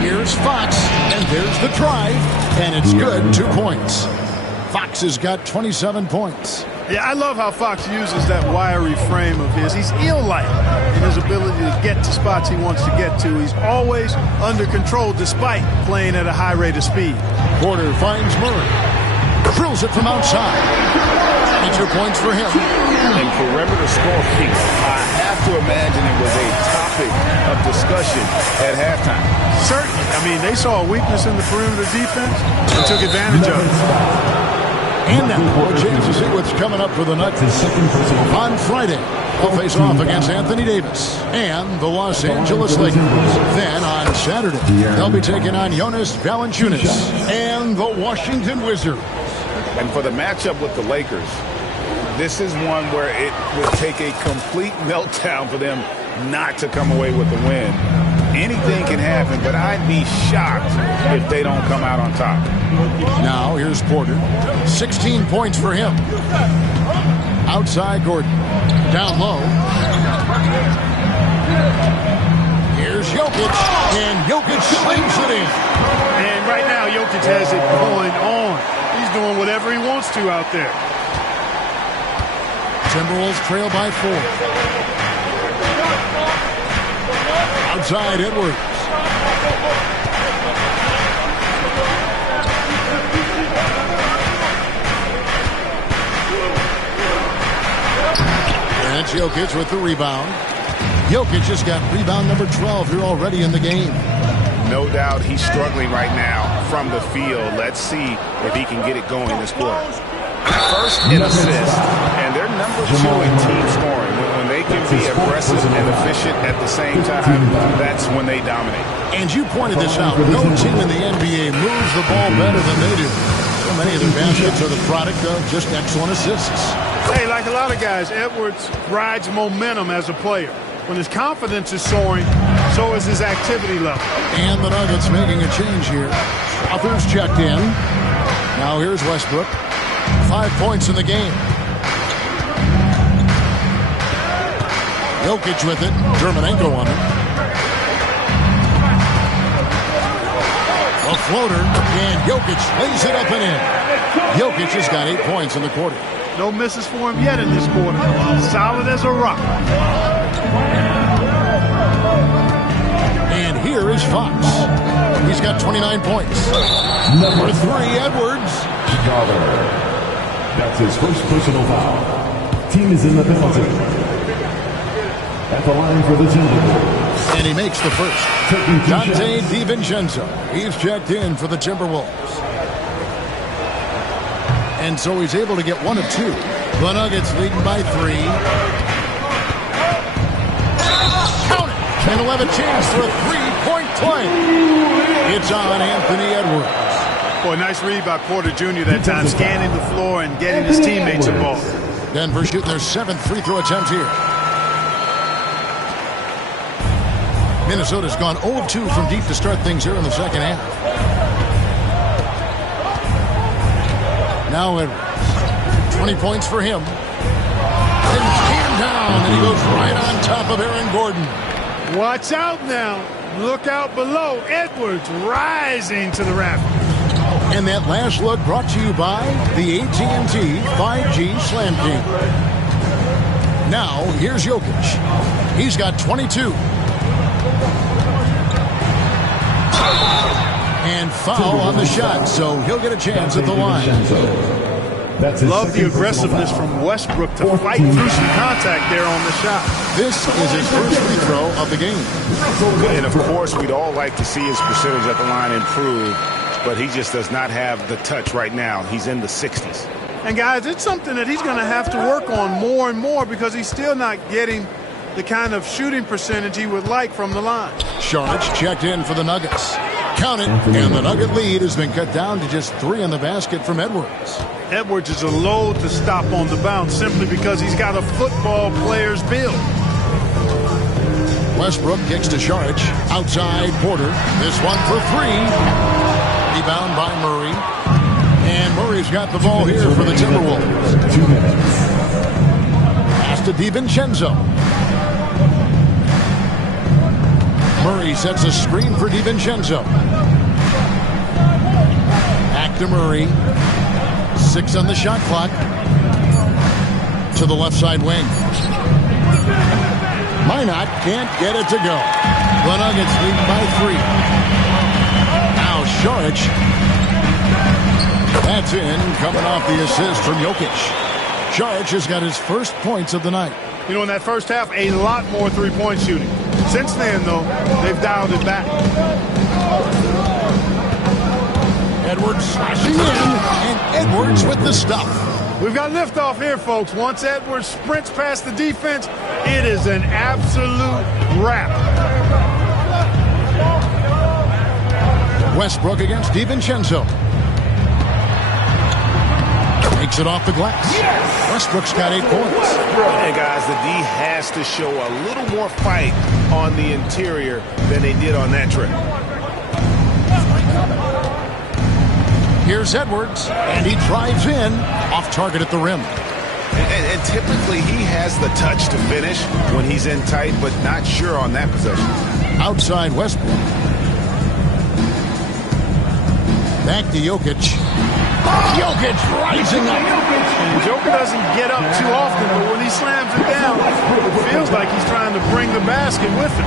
Here's Fox, and there's the drive, and it's good. 2 points. Fox has got 27 points. Yeah, I love how Fox uses that wiry frame of his. He's eel-like in his ability to get to spots he wants to get to. He's always under control despite playing at a high rate of speed. Porter finds Murray. Drills it from outside. And 2 points for him. And perimeter scoring, I have to imagine it was a topic of discussion at halftime. Certainly. I mean, they saw a weakness in the perimeter defense and took advantage of it. And now, a chance to see what's coming up for the Nuggets. On Friday, they'll face off against Anthony Davis and the Los Angeles Lakers. Then on Saturday, they'll be taking on Jonas Valanciunas and the Washington Wizards. And for the matchup with the Lakers, this is one where it would take a complete meltdown for them not to come away with the win. Anything can happen, but I'd be shocked if they don't come out on top. Now, here's Porter. 16 points for him. Outside Gordon. Down low. Here's Jokic. And Jokic slings it in. And right now, Jokic has it going on. He's doing whatever he wants to out there. Timberwolves trail by 4. Outside Edwards. And Jokic with the rebound. Jokic just got rebound number 12 here already in the game. No doubt he's struggling right now from the field. Let's see if he can get it going this quarter. First in assists, and they're number 2 in team scoring. When they can be aggressive and efficient at the same time, that's when they dominate. And you pointed this out. No team in the NBA moves the ball better than they do. So many of their baskets are the product of just excellent assists. Hey, like a lot of guys, Edwards rides momentum as a player. When his confidence is soaring, so is his activity level. And the Nuggets making a change here. Authors checked in. Now here's Westbrook. 5 points in the game. Jokic with it. Germanenko on it. A floater, and Jokic lays it up and in. Jokic has got 8 points in the quarter. No misses for him yet in this quarter. Solid as a rock. And here is Fox. He's got 29 points. Number 3, Edwards. That's his first personal foul. Team is in the penalty. At the line for the Timberwolves. And he makes the first. Dante DiVincenzo. He's checked in for the Timberwolves. And so he's able to get 1 of 2. The Nuggets leading by 3. Count it. And he'll have a chance for a 3-point play. It's on Anthony Edwards. Boy, nice read by Porter Jr. that time, scanning the floor and getting his teammates involved. Denver shooting their 7th free throw attempt here. Minnesota's gone 0 of 2 from deep to start things here in the second half. Now Edwards. 20 points for him. And jammed down, and he goes right on top of Aaron Gordon. Watch out now. Look out below. Edwards rising to the raft. And that last look brought to you by the AT&T 5G Slam King. Now, here's Jokic. He's got 22. And foul on the shot, so he'll get a chance at the line. Love the aggressiveness from Westbrook to fight through some contact there on the shot. This is his first free throw of the game. And, of course, we'd all like to see his percentage at the line improve, but he just does not have the touch right now. He's in the 60s. And, guys, it's something that he's going to have to work on more and more because he's still not getting the kind of shooting percentage he would like from the line. Sharge checked in for the Nuggets. Count it, and the Nugget lead has been cut down to just 3 in the basket from Edwards. Edwards is a load to stop on the bounce simply because he's got a football player's build. Westbrook kicks to Sharge. Outside Porter. This one for 3. Rebound by Murray. And Murray's got the ball here for the Timberwolves. 2 minutes. Pass to DiVincenzo. Murray sets a screen for DiVincenzo. Back to Murray. 6 on the shot clock. To the left side wing. Minot can't get it to go. The Nuggets lead by 3. Now Sharge. That's in, coming off the assist from Jokic. Sharge has got his first points of the night. You know, in that first half, a lot more three-point shooting. Since then, though, they've dialed it back. Edwards slashing in, and Edwards with the stuff. We've got liftoff here, folks. Once Edwards sprints past the defense, it is an absolute wrap. Westbrook against DiVincenzo. Takes it off the glass. Yes! Westbrook's got 8 points. And guys, the D has to show a little more fight on the interior than they did on that trip. Here's Edwards, and he drives in, off target at the rim. And typically he has the touch to finish when he's in tight, but not sure on that possession. Outside Westbrook. Back to Jokic. Jokic rising up. And Joker doesn't get up too often, but when he slams it down, it feels like he's trying to bring the basket with him.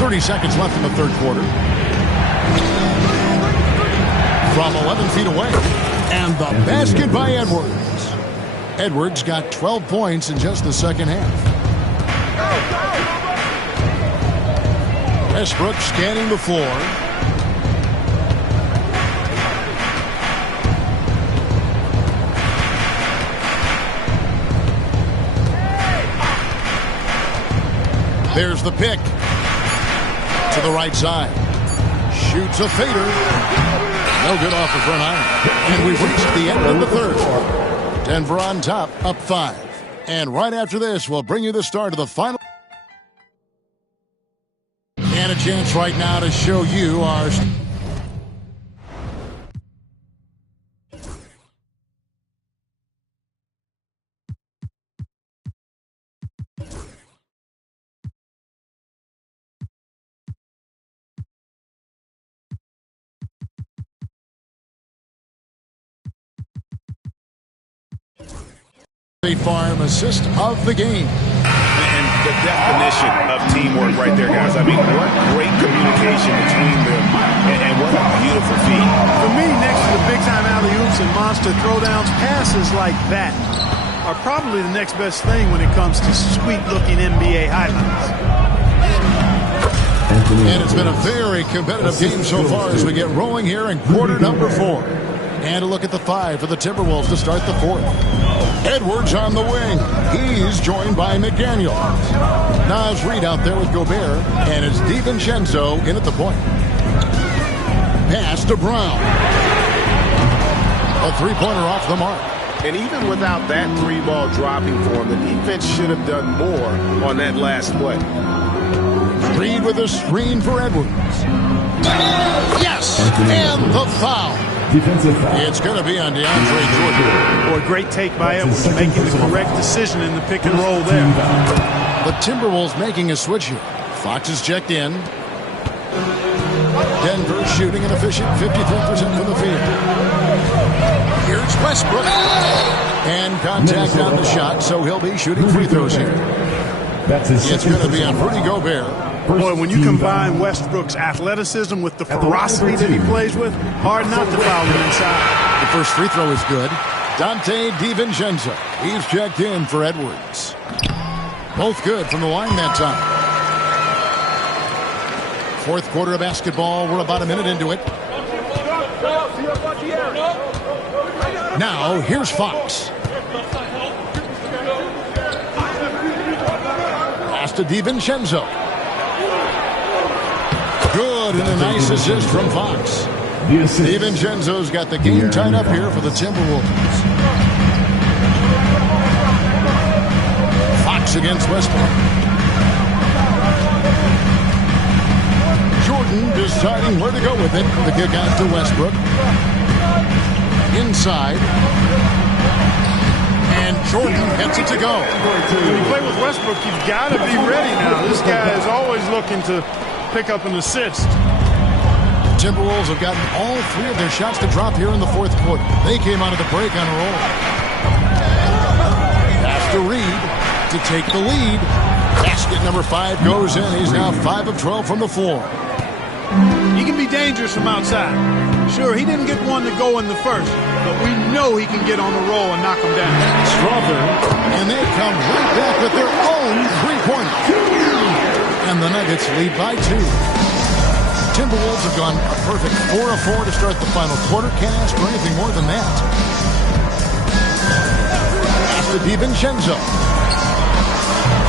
30 seconds left in the third quarter. From 11 feet away. And the basket by Edwards. Edwards got 12 points in just the second half. Westbrook scanning the floor. There's the pick. To the right side. Shoots a fader. No good off the front iron. And we've reached the end of the third. Denver on top, up 5. And right after this, we'll bring you the start of the final. And a chance right now to show you our... Farm assist of the game. And the definition of teamwork right there, guys. I mean, what great communication between them, and what a beautiful feat. For me, next to the big-time alley-oops and monster throwdowns, passes like that are probably the next best thing when it comes to sweet-looking NBA highlights. And it's been a very competitive game so far as we get rolling here in quarter number 4. And a look at the 5 for the Timberwolves to start the 4th. Edwards on the wing. He's joined by McDaniel. Naz Reid out there with Gobert. And it's DiVincenzo in at the point. Pass to Brown. A three-pointer off the mark. And even without that 3-ball dropping for him, the defense should have done more on that last play. Reid with a screen for Edwards. Yes! And the foul. Defensive foul. It's going to be on DeAndre Jordan. Boy, great take by Edwards, making the correct decision in the pick and roll there. The Timberwolves making a switch here. Fox is checked in. Denver shooting an efficient 53% from the field. Here's Westbrook. And contact on the shot, so he'll be shooting free throws here. It's going to be on Rudy Gobert. Boy, when you combine Westbrook's athleticism with the ferocity that he plays with, hard not to foul him inside. The first free throw is good. Dante DiVincenzo. He's checked in for Edwards. Both good from the line that time. Fourth quarter of basketball. We're about a minute into it. Now, here's Fox. Pass to DiVincenzo. Good, and a nice assist from Fox. DiVincenzo's got the game tied up here for the Timberwolves. Fox against Westbrook. Jordan deciding where to go with it. The kick out to Westbrook. Inside. And Jordan gets it to go. When you play with Westbrook, you've got to be ready now. This guy is always looking to pick up an assist. Timberwolves have gotten all three of their shots to drop here in the fourth quarter. They came out of the break on a roll. Pass to Reed to take the lead. Basket number 5 goes in. He's now 5 of 12 from the floor. He can be dangerous from outside. Sure, he didn't get one to go in the first, but we know he can get on the roll and knock him down. Strawberry, and they come right back with their own three-pointer. And the Nuggets lead by 2. Timberwolves have gone a perfect 4 of 4 to start the final quarter. Can't ask for anything more than that. Pass to DiVincenzo.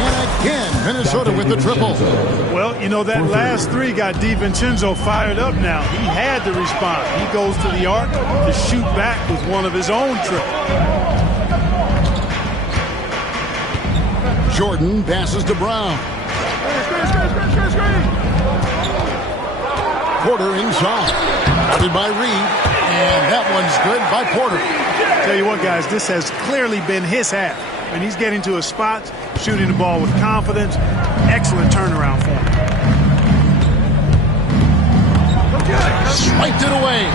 And again, Minnesota with the triple. Well, you know, that last three got DiVincenzo fired up now. He had to respond. He goes to the arc to shoot back with one of his own triples. Jordan passes to Brown. Porter inside. Routed by Reed. And that one's good by Porter. Tell you what, guys, this has clearly been his half. And he's getting to his spots, shooting the ball with confidence. Excellent turnaround for him. Swiped it away.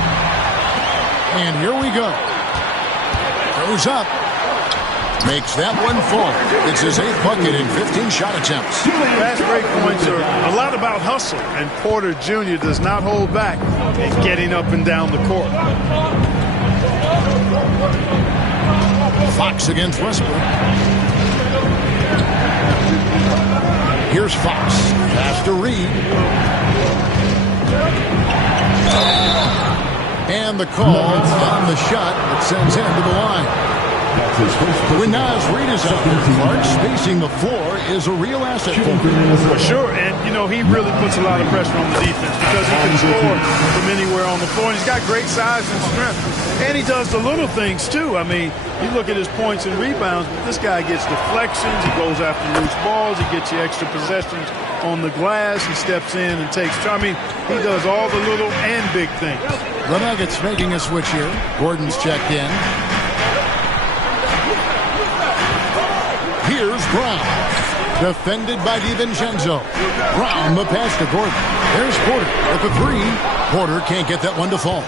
And here we go. Goes up. Makes that one fall. It's his 8th bucket in 15 shot attempts. Fast break points are a lot about hustle, and Porter Jr. does not hold back in getting up and down the court. Fox against Westbrook. Here's Fox. Pass to Reed. And the call on the shot that sends him to the line. When Naz Reed is out there, Clark, spacing the floor is a real asset for him. For sure, and you know, he really puts a lot of pressure on the defense because he can score from anywhere on the floor. And he's got great size and strength. And he does the little things too. I mean, you look at his points and rebounds, but this guy gets deflections, he goes after loose balls, he gets you extra possessions on the glass, he steps in and takes charge. I mean, he does all the little and big things. The Nuggets making a switch here. Gordon's checked in. Here's Brown. Defended by DiVincenzo. Brown, the pass to Gordon. There's Porter with the 3. Porter can't get that one to fall.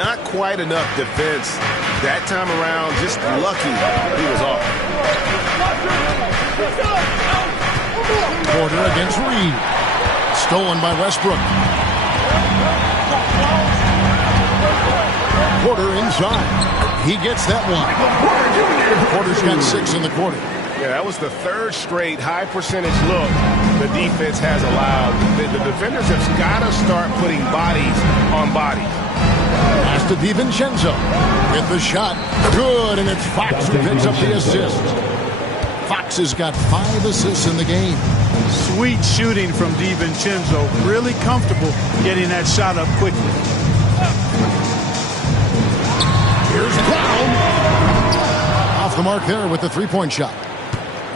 Not quite enough defense that time around. Just lucky he was off. Porter against Reed. Stolen by Westbrook. Porter inside. He gets that one. Porter's got 6 in the quarter. Yeah, that was the 3rd straight high percentage look the defense has allowed. The defenders have got to start putting bodies on bodies. Pass to DiVincenzo. Get the shot. Good, and it's Fox who picks up the assist. Fox has got 5 assists in the game. Sweet shooting from DiVincenzo. Really comfortable getting that shot up quickly. Here's Brown. Off the mark there with the 3-point shot.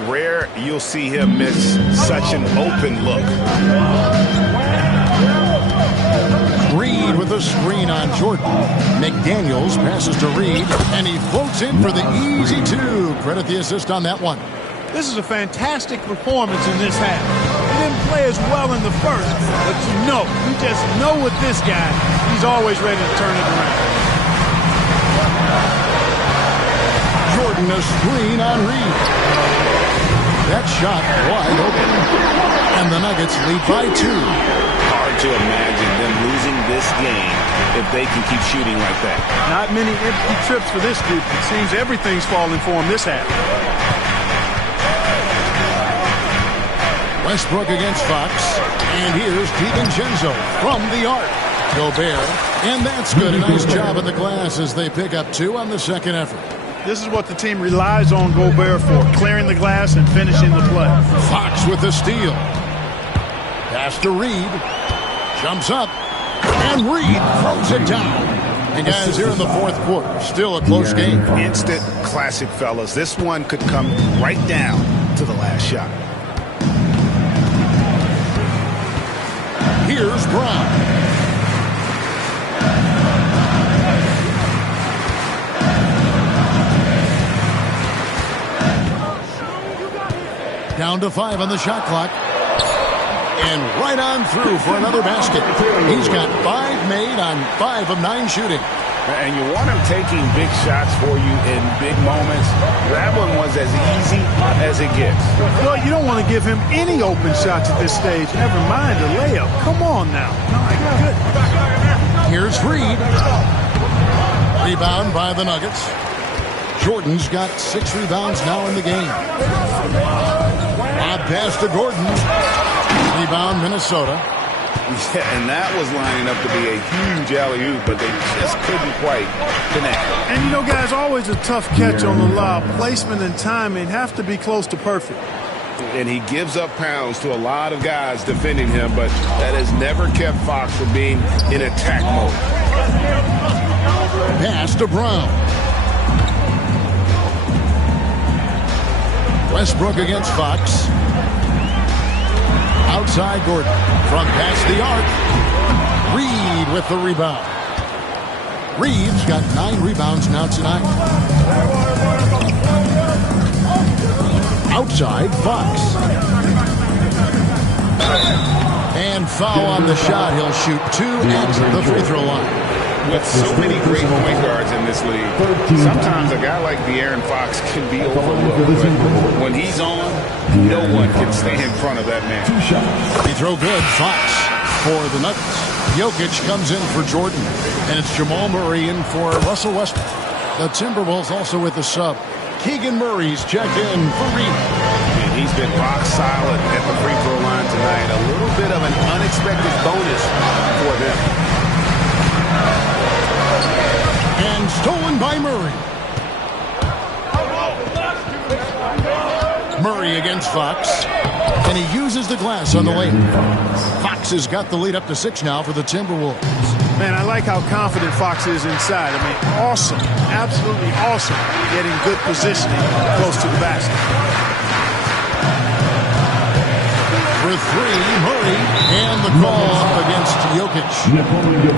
Rare you'll see him miss such an open look. Reed with a screen on Jordan. McDaniels passes to Reed, and he floats in for the easy two. Credit the assist on that one. This is a fantastic performance in this half. He didn't play as well in the first, but you just know with this guy, he's always ready to turn it around. Jordan a screen on Reed. That shot wide open, and the Nuggets lead by 2. Hard to imagine them losing this game if they can keep shooting like that. Not many empty trips for this group. It seems everything's falling for them this half. Westbrook against Fox, and here's DiVincenzo from the arc. Gobert, and that's good. A nice job at the glass as they pick up 2 on the second effort. This is what the team relies on Gobert for, clearing the glass and finishing the play. Fox with the steal. Pass to Reed. Jumps up, and Reed throws it down. And guys, here in the fourth quarter, still a close game. Instant classic, fellas. This one could come right down to the last shot. Here's Brown. Down to 5 on the shot clock. And right on through for another basket. He's got 5 made on 5 of 9 shooting. And you want him taking big shots for you in big moments. That one was as easy as it gets. Well, you don't want to give him any open shots at this stage. Never mind a layup. Come on now. My goodness. Here's Reed. Rebound by the Nuggets. Jordan's got 6 rebounds now in the game. Lob pass to Gordon. Rebound, Minnesota. Yeah, and that was lining up to be a huge alley-oop, but they just couldn't quite connect. And you know, guys, always a tough catch on the lob. Placement and timing have to be close to perfect. And he gives up pounds to a lot of guys defending him, but that has never kept Fox from being in attack mode. Pass to Brown. Westbrook against Fox. Outside Gordon. From past the arc. Reed with the rebound. Reed's got 9 rebounds now tonight. Outside Fox. And foul on the shot. He'll shoot 2 at the free throw line. With so many great point guards in this league, sometimes a guy like De'Aaron Fox can be overlooked. But when he's on, no one can stay in front of that man. He throw good. Fox for the Nuggets. Jokic comes in for Jordan. And it's Jamal Murray in for Russell Westbrook. The Timberwolves also with the sub. Keegan Murray's checked in for Reed. And he's been rock solid at the free throw line tonight. A little bit of an unexpected bonus for them. And stolen by Murray. Murray against Fox. And he uses the glass on the way. Fox has got the lead up to 6 now for the Timberwolves. Man, I like how confident Fox is inside. I mean, awesome. Absolutely awesome. Getting good positioning close to the basket. For 3, Murray, and the call up against Jokic.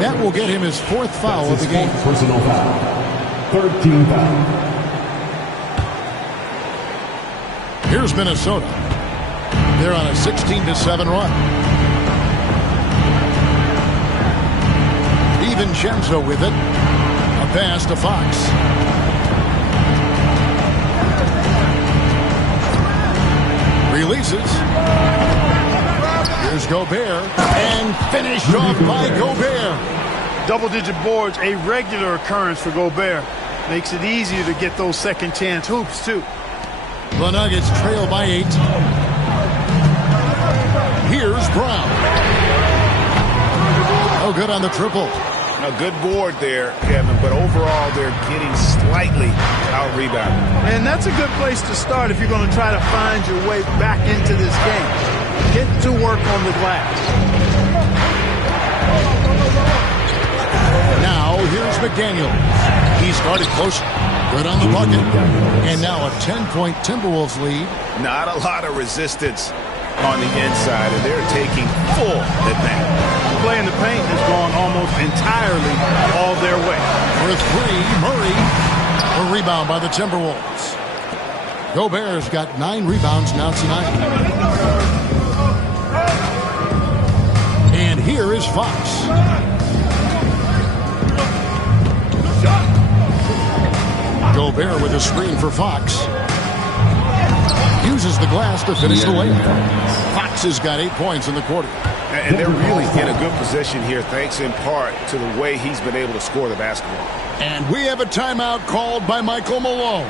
That will get him his 4th foul of the game. Personal foul. 13 foul. Here's Minnesota. They're on a 16-7 run. DiVincenzo with it. A pass to Fox. Releases. Here's Gobert, and finished off by Gobert. Double-digit boards, a regular occurrence for Gobert. Makes it easier to get those second-chance hoops, too. The Nuggets trail by 8. Here's Brown. Oh, good on the triple. A good board there, Kevin, but overall they're getting slightly out-rebounded. And that's a good place to start if you're going to try to find your way back into this game. Get to work on the glass. Now, here's McDaniels. He started close. Good on the bucket. And now a 10-point Timberwolves lead. Not a lot of resistance on the inside, and they're taking full advantage. Play in the paint has gone almost entirely all their way. For three, Murray. A rebound by the Timberwolves. Gobert's got 9 rebounds now tonight. And here is Fox. Gobert with a screen for Fox. Uses the glass to finish the layup. Fox has got 8 points in the quarter. And they're really in a good position here, thanks in part to the way he's been able to score the basketball. And we have a timeout called by Michael Malone.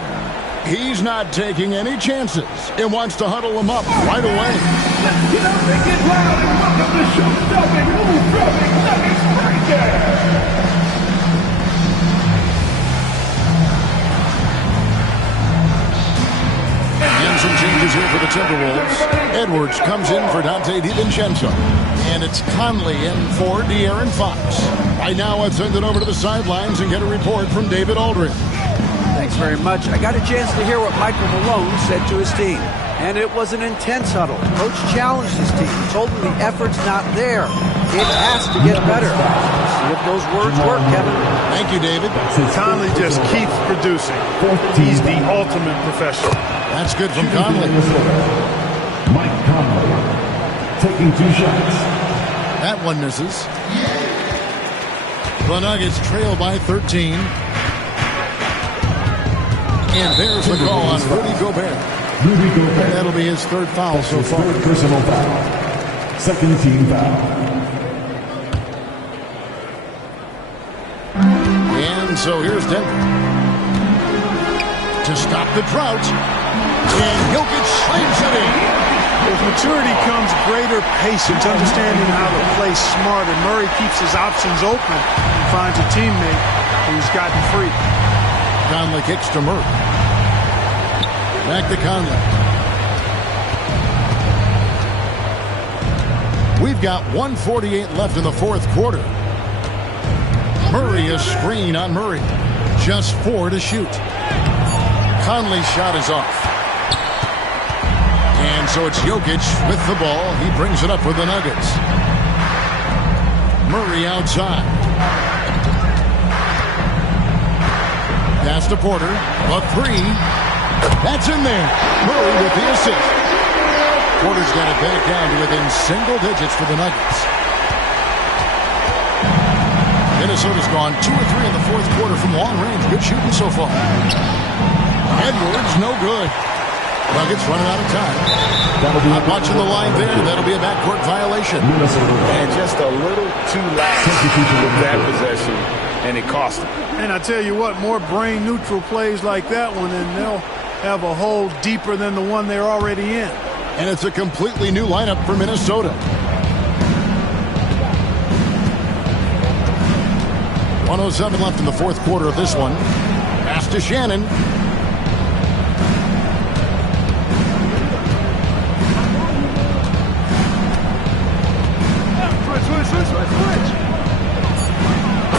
He's not taking any chances and wants to huddle him up right away. Let's get up and get loud and welcome the show-stopping, move-dropping Nuggets breaker. And some changes here for the Timberwolves. Edwards comes in for Dante DiVincenzo. And it's Conley in for De'Aaron Fox. Right now, let's send it over to the sidelines and get a report from David Aldridge. Thanks very much. I got a chance to hear what Michael Malone said to his team. And it was an intense huddle. Coach challenged his team. Told them the effort's not there. It has to get better. See if those words work, Kevin. Thank you, David. Conley just keeps producing. He's the ultimate professional. That's good from Conley. Mike Conley taking 2 shots. That one misses. The Nuggets trail by 13. And there's the call on Rudy Gobert. Rudy Gobert. That'll be his 3rd foul so far. 3rd personal foul. 2nd team foul. And so here's Denver. To stop the drought. And Jokic slams it in. With maturity comes greater patience, understanding how to play smart, and Murray keeps his options open and finds a teammate who's gotten free. Conley kicks to Murray. Back to Conley. We've got 1:48 left in the 4th quarter. Murray a screen on Murray. Just 4 to shoot. Conley's shot is off. And so it's Jokic with the ball. He brings it up for the Nuggets. Murray outside. Pass to Porter. A 3. That's in there. Murray with the assist. Porter's got it back down to within single digits for the Nuggets. Minnesota's gone 2 or 3 in the 4th quarter from long range. Good shooting so far. Edwards, no good. Nuggets running out of time. Not watching the line there. That'll be a backcourt violation. And just a little too lax with that possession, and it cost them. And I tell you what, more brain-neutral plays like that one, and they'll have a hole deeper than the one they're already in. And it's a completely new lineup for Minnesota. 1:07 left in the 4th quarter of this one. Pass to Shannon.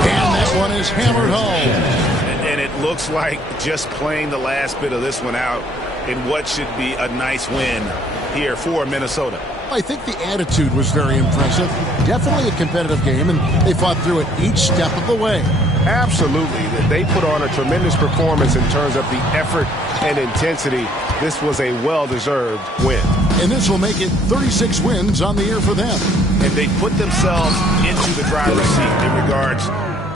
And that one is hammered home. And it looks like just playing the last bit of this one out in what should be a nice win here for Minnesota. I think the attitude was very impressive. Definitely a competitive game, and they fought through it each step of the way. Absolutely. They put on a tremendous performance in terms of the effort and intensity. This was a well-deserved win. And this will make it 36 wins on the year for them. And they put themselves into the driver's seat in regards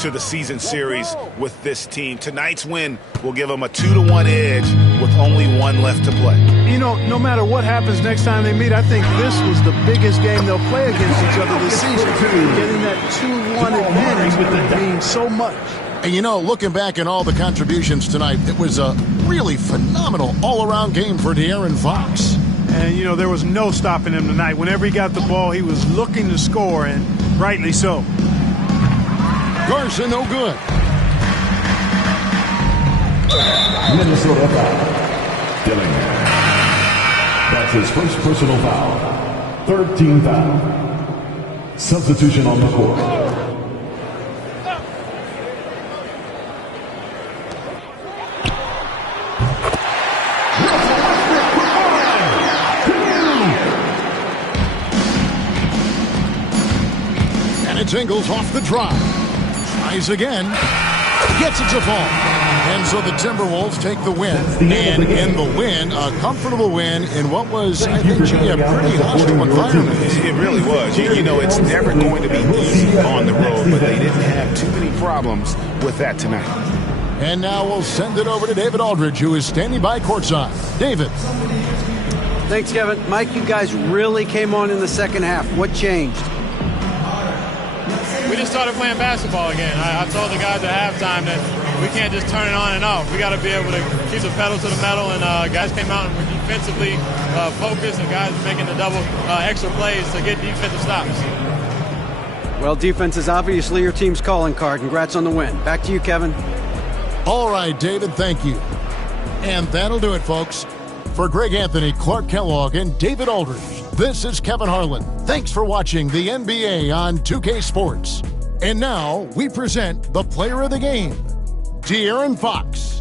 to the season series with this team. Tonight's win will give them a 2-1 edge with only 1 left to play. You know, no matter what happens next time they meet, I think this was the biggest game they'll play against each other this season. Getting that 2-1 advantage means so much. And you know, looking back at all the contributions tonight, it was a really phenomenal all-around game for De'Aaron Fox. And, you know, there was no stopping him tonight. Whenever he got the ball, he was looking to score, and rightly so. Garza, no good. Minnesota foul. Dillingham. That's his 1st personal foul. 3rd team foul. Substitution on the court. Finds Ingles off the drop. Tries again. Gets it to fall. And so the Timberwolves take the win. And in the win, a comfortable win in what was, I think, a pretty hostile environment. It really was. You know, it's never going to be easy on the road, but they didn't have too many problems with that tonight. And now we'll send it over to David Aldridge, who is standing by courtside. David. Thanks, Kevin. Mike, you guys really came on in the second half. What changed? We just started playing basketball again. I told the guys at halftime that we can't just turn it on and off. We got to be able to keep the pedal to the metal, and guys came out and were defensively focused, and guys making the double extra plays to get defensive stops. Well, defense is obviously your team's calling card. Congrats on the win. Back to you, Kevin. All right, David, thank you. And that'll do it, folks. For Greg Anthony, Clark Kellogg, and David Aldridge, this is Kevin Harlan. Thanks for watching the NBA on 2K Sports. And now we present the player of the game, De'Aaron Fox.